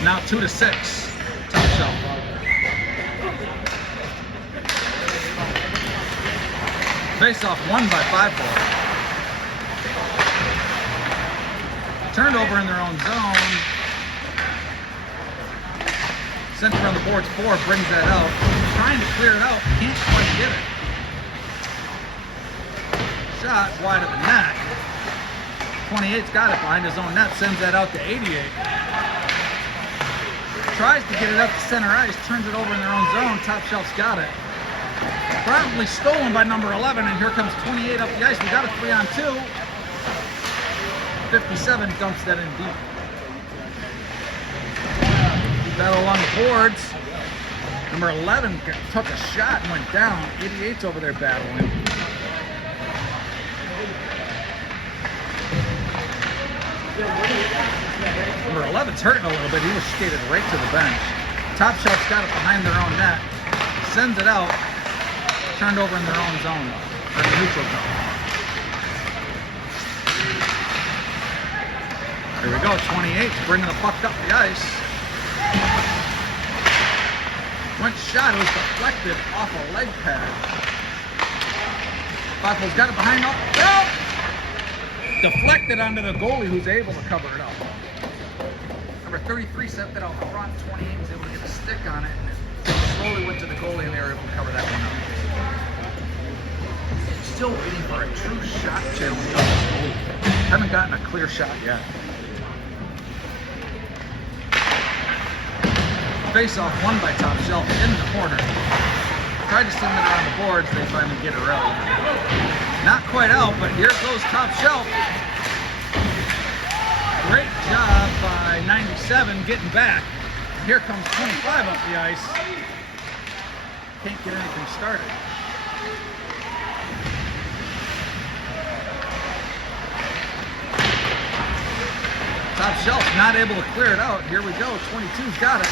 Now 2-6. Top Shelf. Face off won by 5-4. Turnover in their own zone. Center on the boards 4 brings that out. Trying to clear it out, can't quite get it. Shot wide of the net. 28's got it behind his own net, sends that out to 88. Tries to get it up to center ice, turns it over in their own zone. Top Shelf's got it. Promptly stolen by number 11, and here comes 28 up the ice. We got a 3-on-2. 57 dumps that in deep. Battle along the boards. Number 11 took a shot and went down. 88's over there battling. Number 11's hurting a little bit. He was skated right to the bench. Top Shelf's got it behind their own net. Sends it out. Turned over in their own zone, or the neutral zone. Here we go, 28's bringing the puck up the ice. Went shot, it was deflected off a leg pad. Buffalo's got it behind up. Oh! Deflected onto the goalie, who's able to cover it up. Number 33 sent that out front. 28 was able to get a stick on it, and it slowly went to the goalie, and they were able to cover that one up. Still waiting for a true shot challenge on this goalie. Haven't gotten a clear shot yet. Face-off won by Top Shelf in the corner. Tried to send it around the boards, they finally get her out. Not quite out, but here goes Top Shelf. Great job by 97 getting back. Here comes 25 up the ice. Can't get anything started. Top Shelf's not able to clear it out. Here we go. 22's got it.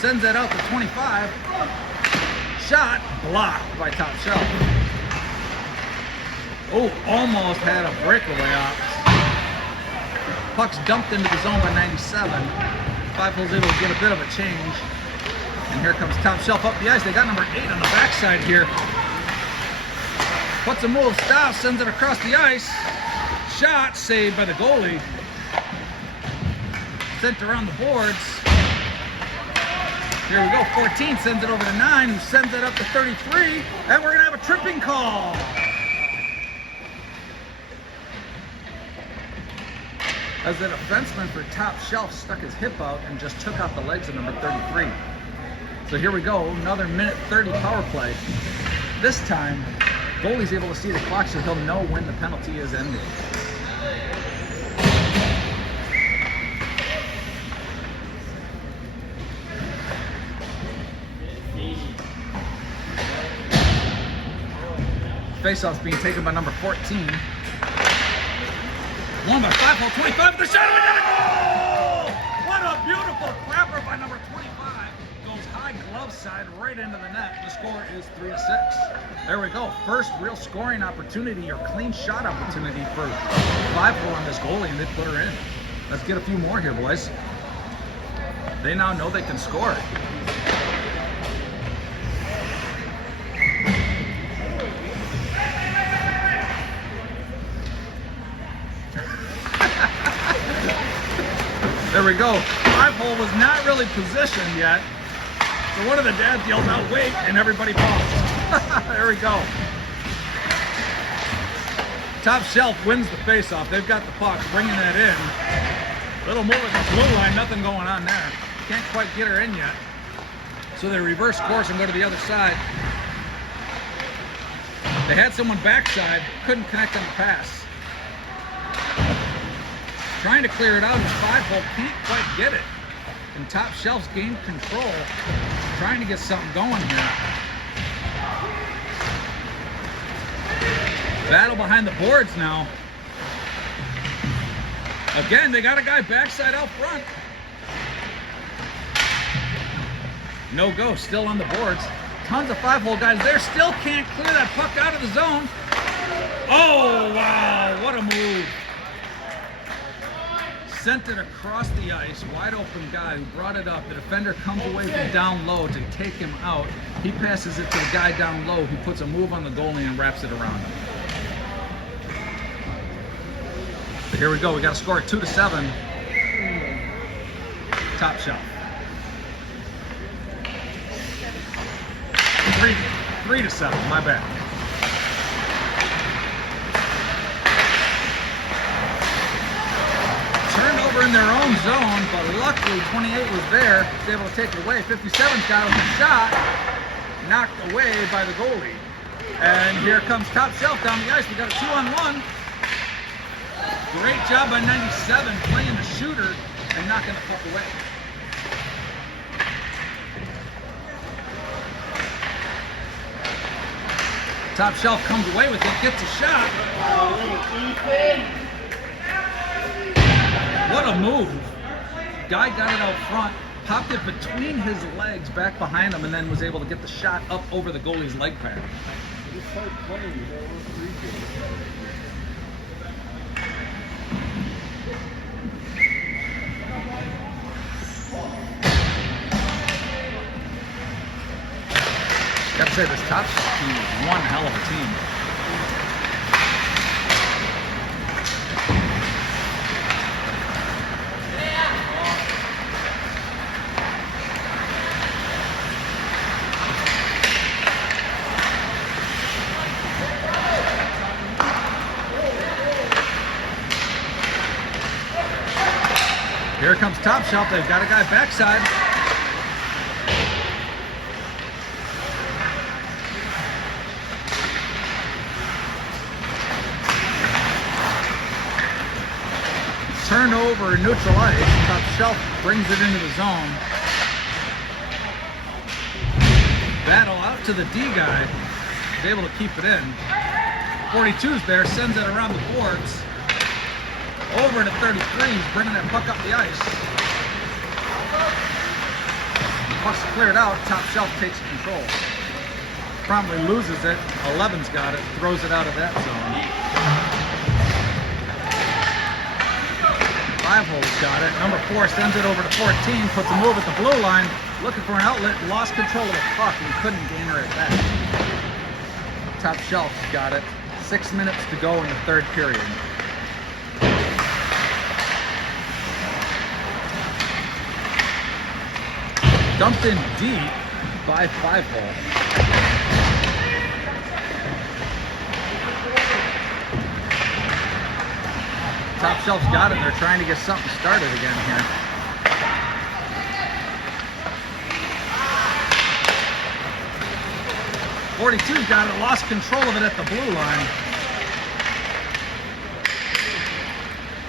Sends that out to 25. Shot blocked by Top Shelf. Oh, almost had a breakaway off. Puck's dumped into the zone by 97. Fivepool's able to get a bit of a change. And here comes Top Shelf up the ice. They got number 8 on the backside here. Puts a move, stops, sends it across the ice. Shot saved by the goalie. Sent around the boards. Here we go, 14 sends it over to 9, who sends it up to 33, and we're gonna have a tripping call. As the defenseman for Top Shelf stuck his hip out and just took out the legs of number 33. So here we go, another minute 30 power play. This time, goalie's able to see the clock so he'll know when the penalty is ended. Face-off's being taken by number 14. Won by 5-hole, 25 with the shot, and we got a goal! What a beautiful crapper by number 25. Goes high glove side right into the net. The score is 3-6. There we go. First real scoring opportunity or clean shot opportunity for 5-hole on this goalie, and they put her in. Let's get a few more here, boys. They now know they can score. There we go. 5-hole was not really positioned yet. So one of the dads yells out, wait, and everybody paused. There we go. Top Shelf wins the face-off. They've got the puck, bringing that in. Little move at the blue line, nothing going on there. Can't quite get her in yet. So they reverse course and go to the other side. They had someone backside, couldn't connect on the pass. Trying to clear it out, his 5-hole can't quite get it. And Top Shelf's gained control, trying to get something going here. Battle behind the boards now. Again, they got a guy backside out front. No go, still on the boards. Tons of 5-hole guys there, still can't clear that puck out of the zone. Oh, wow, what a move. Sent it across the ice, wide open guy who brought it up. The defender comes away from down low to take him out. He passes it to the guy down low who puts a move on the goalie and wraps it around him. But here we go, we got to score 2-7. Top Shelf. 3-7, my bad. Turnover in their own zone, but luckily 28 was there, was able to take it away. 57's got him a shot, knocked away by the goalie. And here comes Top Shelf down the ice. We got a 2-on-1. Great job by 97 playing the shooter and knocking the puck away. Top Shelf comes away with it, gets a shot. What a move. Guy got it out front, popped it between his legs back behind him, and then was able to get the shot up over the goalie's leg pad. Gotta say, this Top Shelf team is one hell of a team. Here comes Top Shelf. They've got a guy backside. Turnover in neutral ice. Top Shelf brings it into the zone. Battle out to the D guy. He's able to keep it in. 42's there, sends it around the boards. Over to 33, he's bringing that puck up the ice. Puck's cleared out, Top Shelf takes control. Promptly loses it, 11's got it, throws it out of that zone. 5-hole's got it, number 4 sends it over to 14, puts a move at the blue line, looking for an outlet, lost control of the puck and couldn't gain her at back. Top Shelf's got it, 6 minutes to go in the third period. Dumped in deep by 5-hole. Top Shelf's got it. They're trying to get something started again here. .42's got it. Lost control of it at the blue line.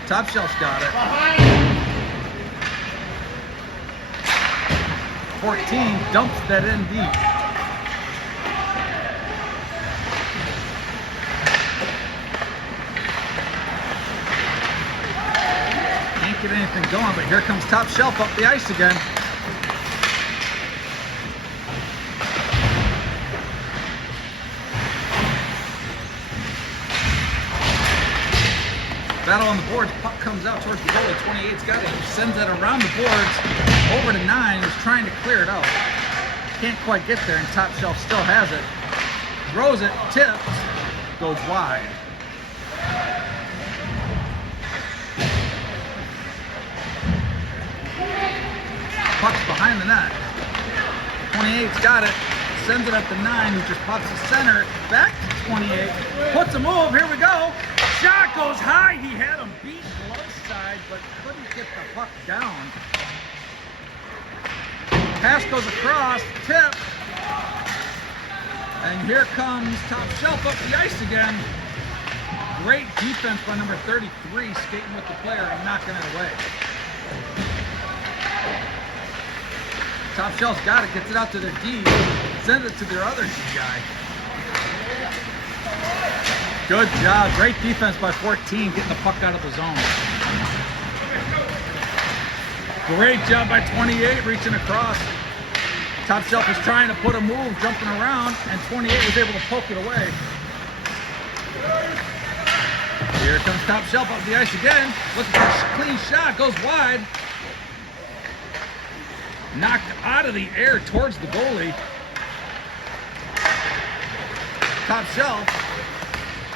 Top Shelf's got it. 14 dumps that in deep. Can't get anything going, but here comes Top Shelf up the ice again. Battle on the boards, puck comes out towards the goalie, 28's got it, he sends it around the boards, over to 9, who's trying to clear it out. Can't quite get there, and Top Shelf still has it. Throws it, tips, goes wide. Puck's behind the net. 28's got it, sends it up to 9, who just pops the center, back to 28, puts a move, here we go. Shot goes high, he had him beat glove side, but couldn't get the puck down. Pass goes across, tip. And here comes Top Shelf up the ice again. Great defense by number 33, skating with the player and knocking it away. Top Shelf's got it, gets it out to their D, sends it to their other D guy. Good job, great defense by 14, getting the puck out of the zone. Great job by 28, reaching across. Top Shelf was trying to put a move, jumping around, and 28 was able to poke it away. Here comes Top Shelf up the ice again. Looking for a clean shot, goes wide. Knocked out of the air towards the goalie. Top Shelf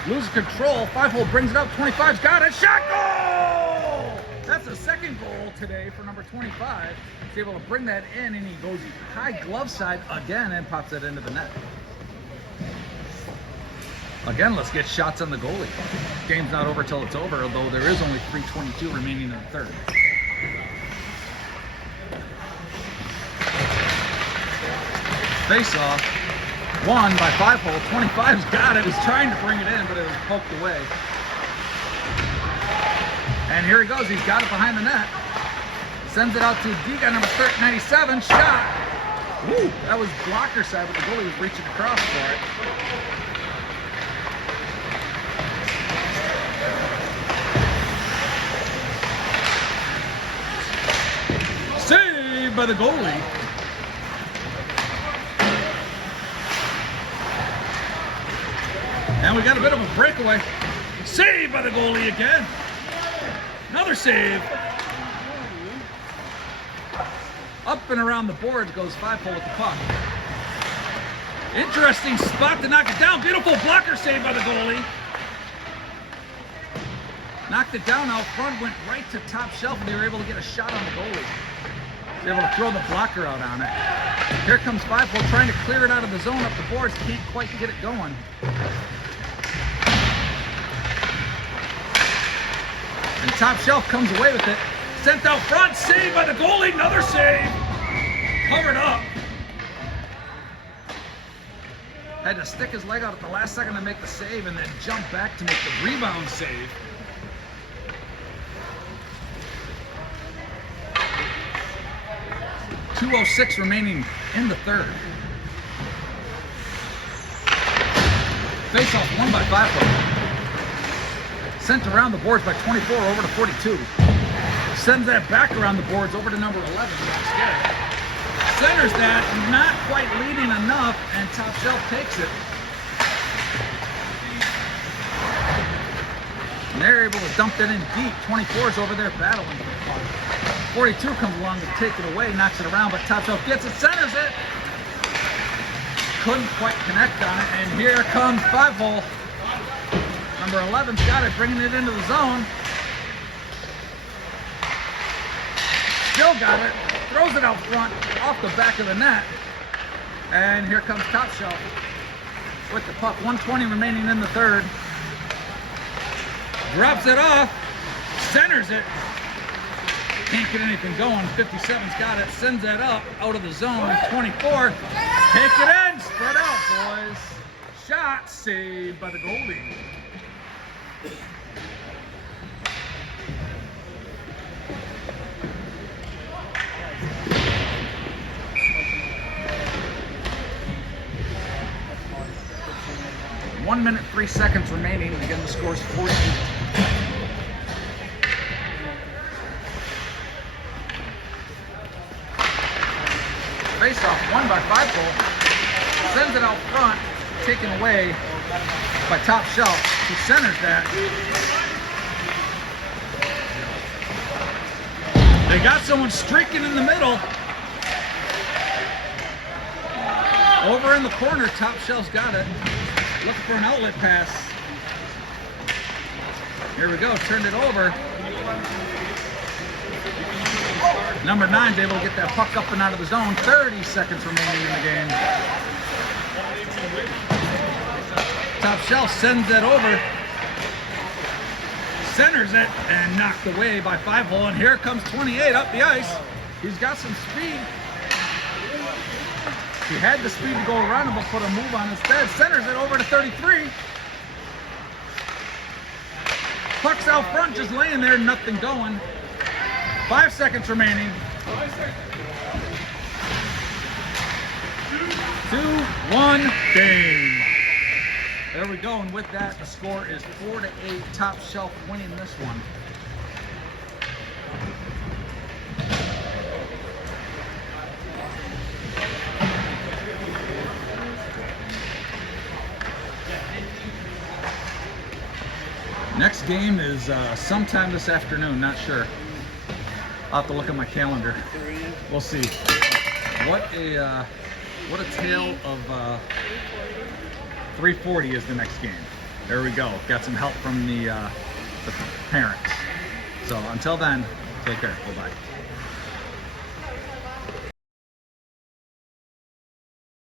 loses control. 5-hole brings it up. 25's got it. Shot goal! That's the second goal today for number 25. He's able to bring that in, and he goes high glove side again and pops it into the net. Again, let's get shots on the goalie. Game's not over till it's over, although there is only 3:22 remaining in the third. Face-off, won by 5-hole. 25's got it. Was trying to bring it in, but it was poked away. And here he goes. He's got it behind the net. Sends it out to D guy number 97. Shot. Woo! That was blocker side, but the goalie was reaching across for it. Saved by the goalie. And we got a bit of a breakaway. Saved by the goalie again. Another save. Up and around the boards goes 5-hole with the puck. Interesting spot to knock it down. Beautiful blocker save by the goalie. Knocked it down out front, went right to Top Shelf, and they were able to get a shot on the goalie. They were able to throw the blocker out on it. Here comes 5-hole trying to clear it out of the zone up the boards. Can't quite get it going. And Top Shelf comes away with it. Sent out front, saved by the goalie, another save. Covered up. Had to stick his leg out at the last second to make the save and then jump back to make the rebound save. .206 remaining in the third. Face-off won by 5-hole. Sent around the boards by 24 over to 42. Sends that back around the boards over to number 11. Centers that, not quite leading enough, and Top Shelf takes it. And they're able to dump that in deep. 24's over there battling for the puck. 42 comes along to take it away, knocks it around, but Top Shelf gets it, centers it. Couldn't quite connect on it, and here comes 5-hole. Number 11's got it, bringing it into the zone. Still got it, throws it out front, off the back of the net. And here comes Top Shelf with the puck. 1:20 remaining in the third. Drops it off, centers it. Can't get anything going. 57's got it, sends that up, out of the zone. 24, take it in, spread out, boys. Shot saved by the goalie. One minute, 3 seconds remaining. Again, the score's 40. Face-off won by 5-hole. Sends it out front, taken away by Top Shelf, who centers that. They got someone streaking in the middle. Over in the corner, Top Shelf's got it. Looking for an outlet pass. Here we go, turned it over. Number 9's able to get that puck up and out of the zone. 30 seconds remaining in the game. Top Shelf sends that over. Centers it and knocked away by 5-hole. And here comes 28 up the ice. He's got some speed. He had the speed to go around him, but put a move on instead. Centers it over to 33. Puck's out front, just laying there, nothing going. 5 seconds remaining. 2-1 game. There we go, and with that, the score is 4-8. Top Shelf winning this one. Next game is sometime this afternoon, not sure. I'll have to look at my calendar. We'll see. What a tale of 3:40 is the next game. There we go. Got some help from the parents. So until then, take care. Bye-bye.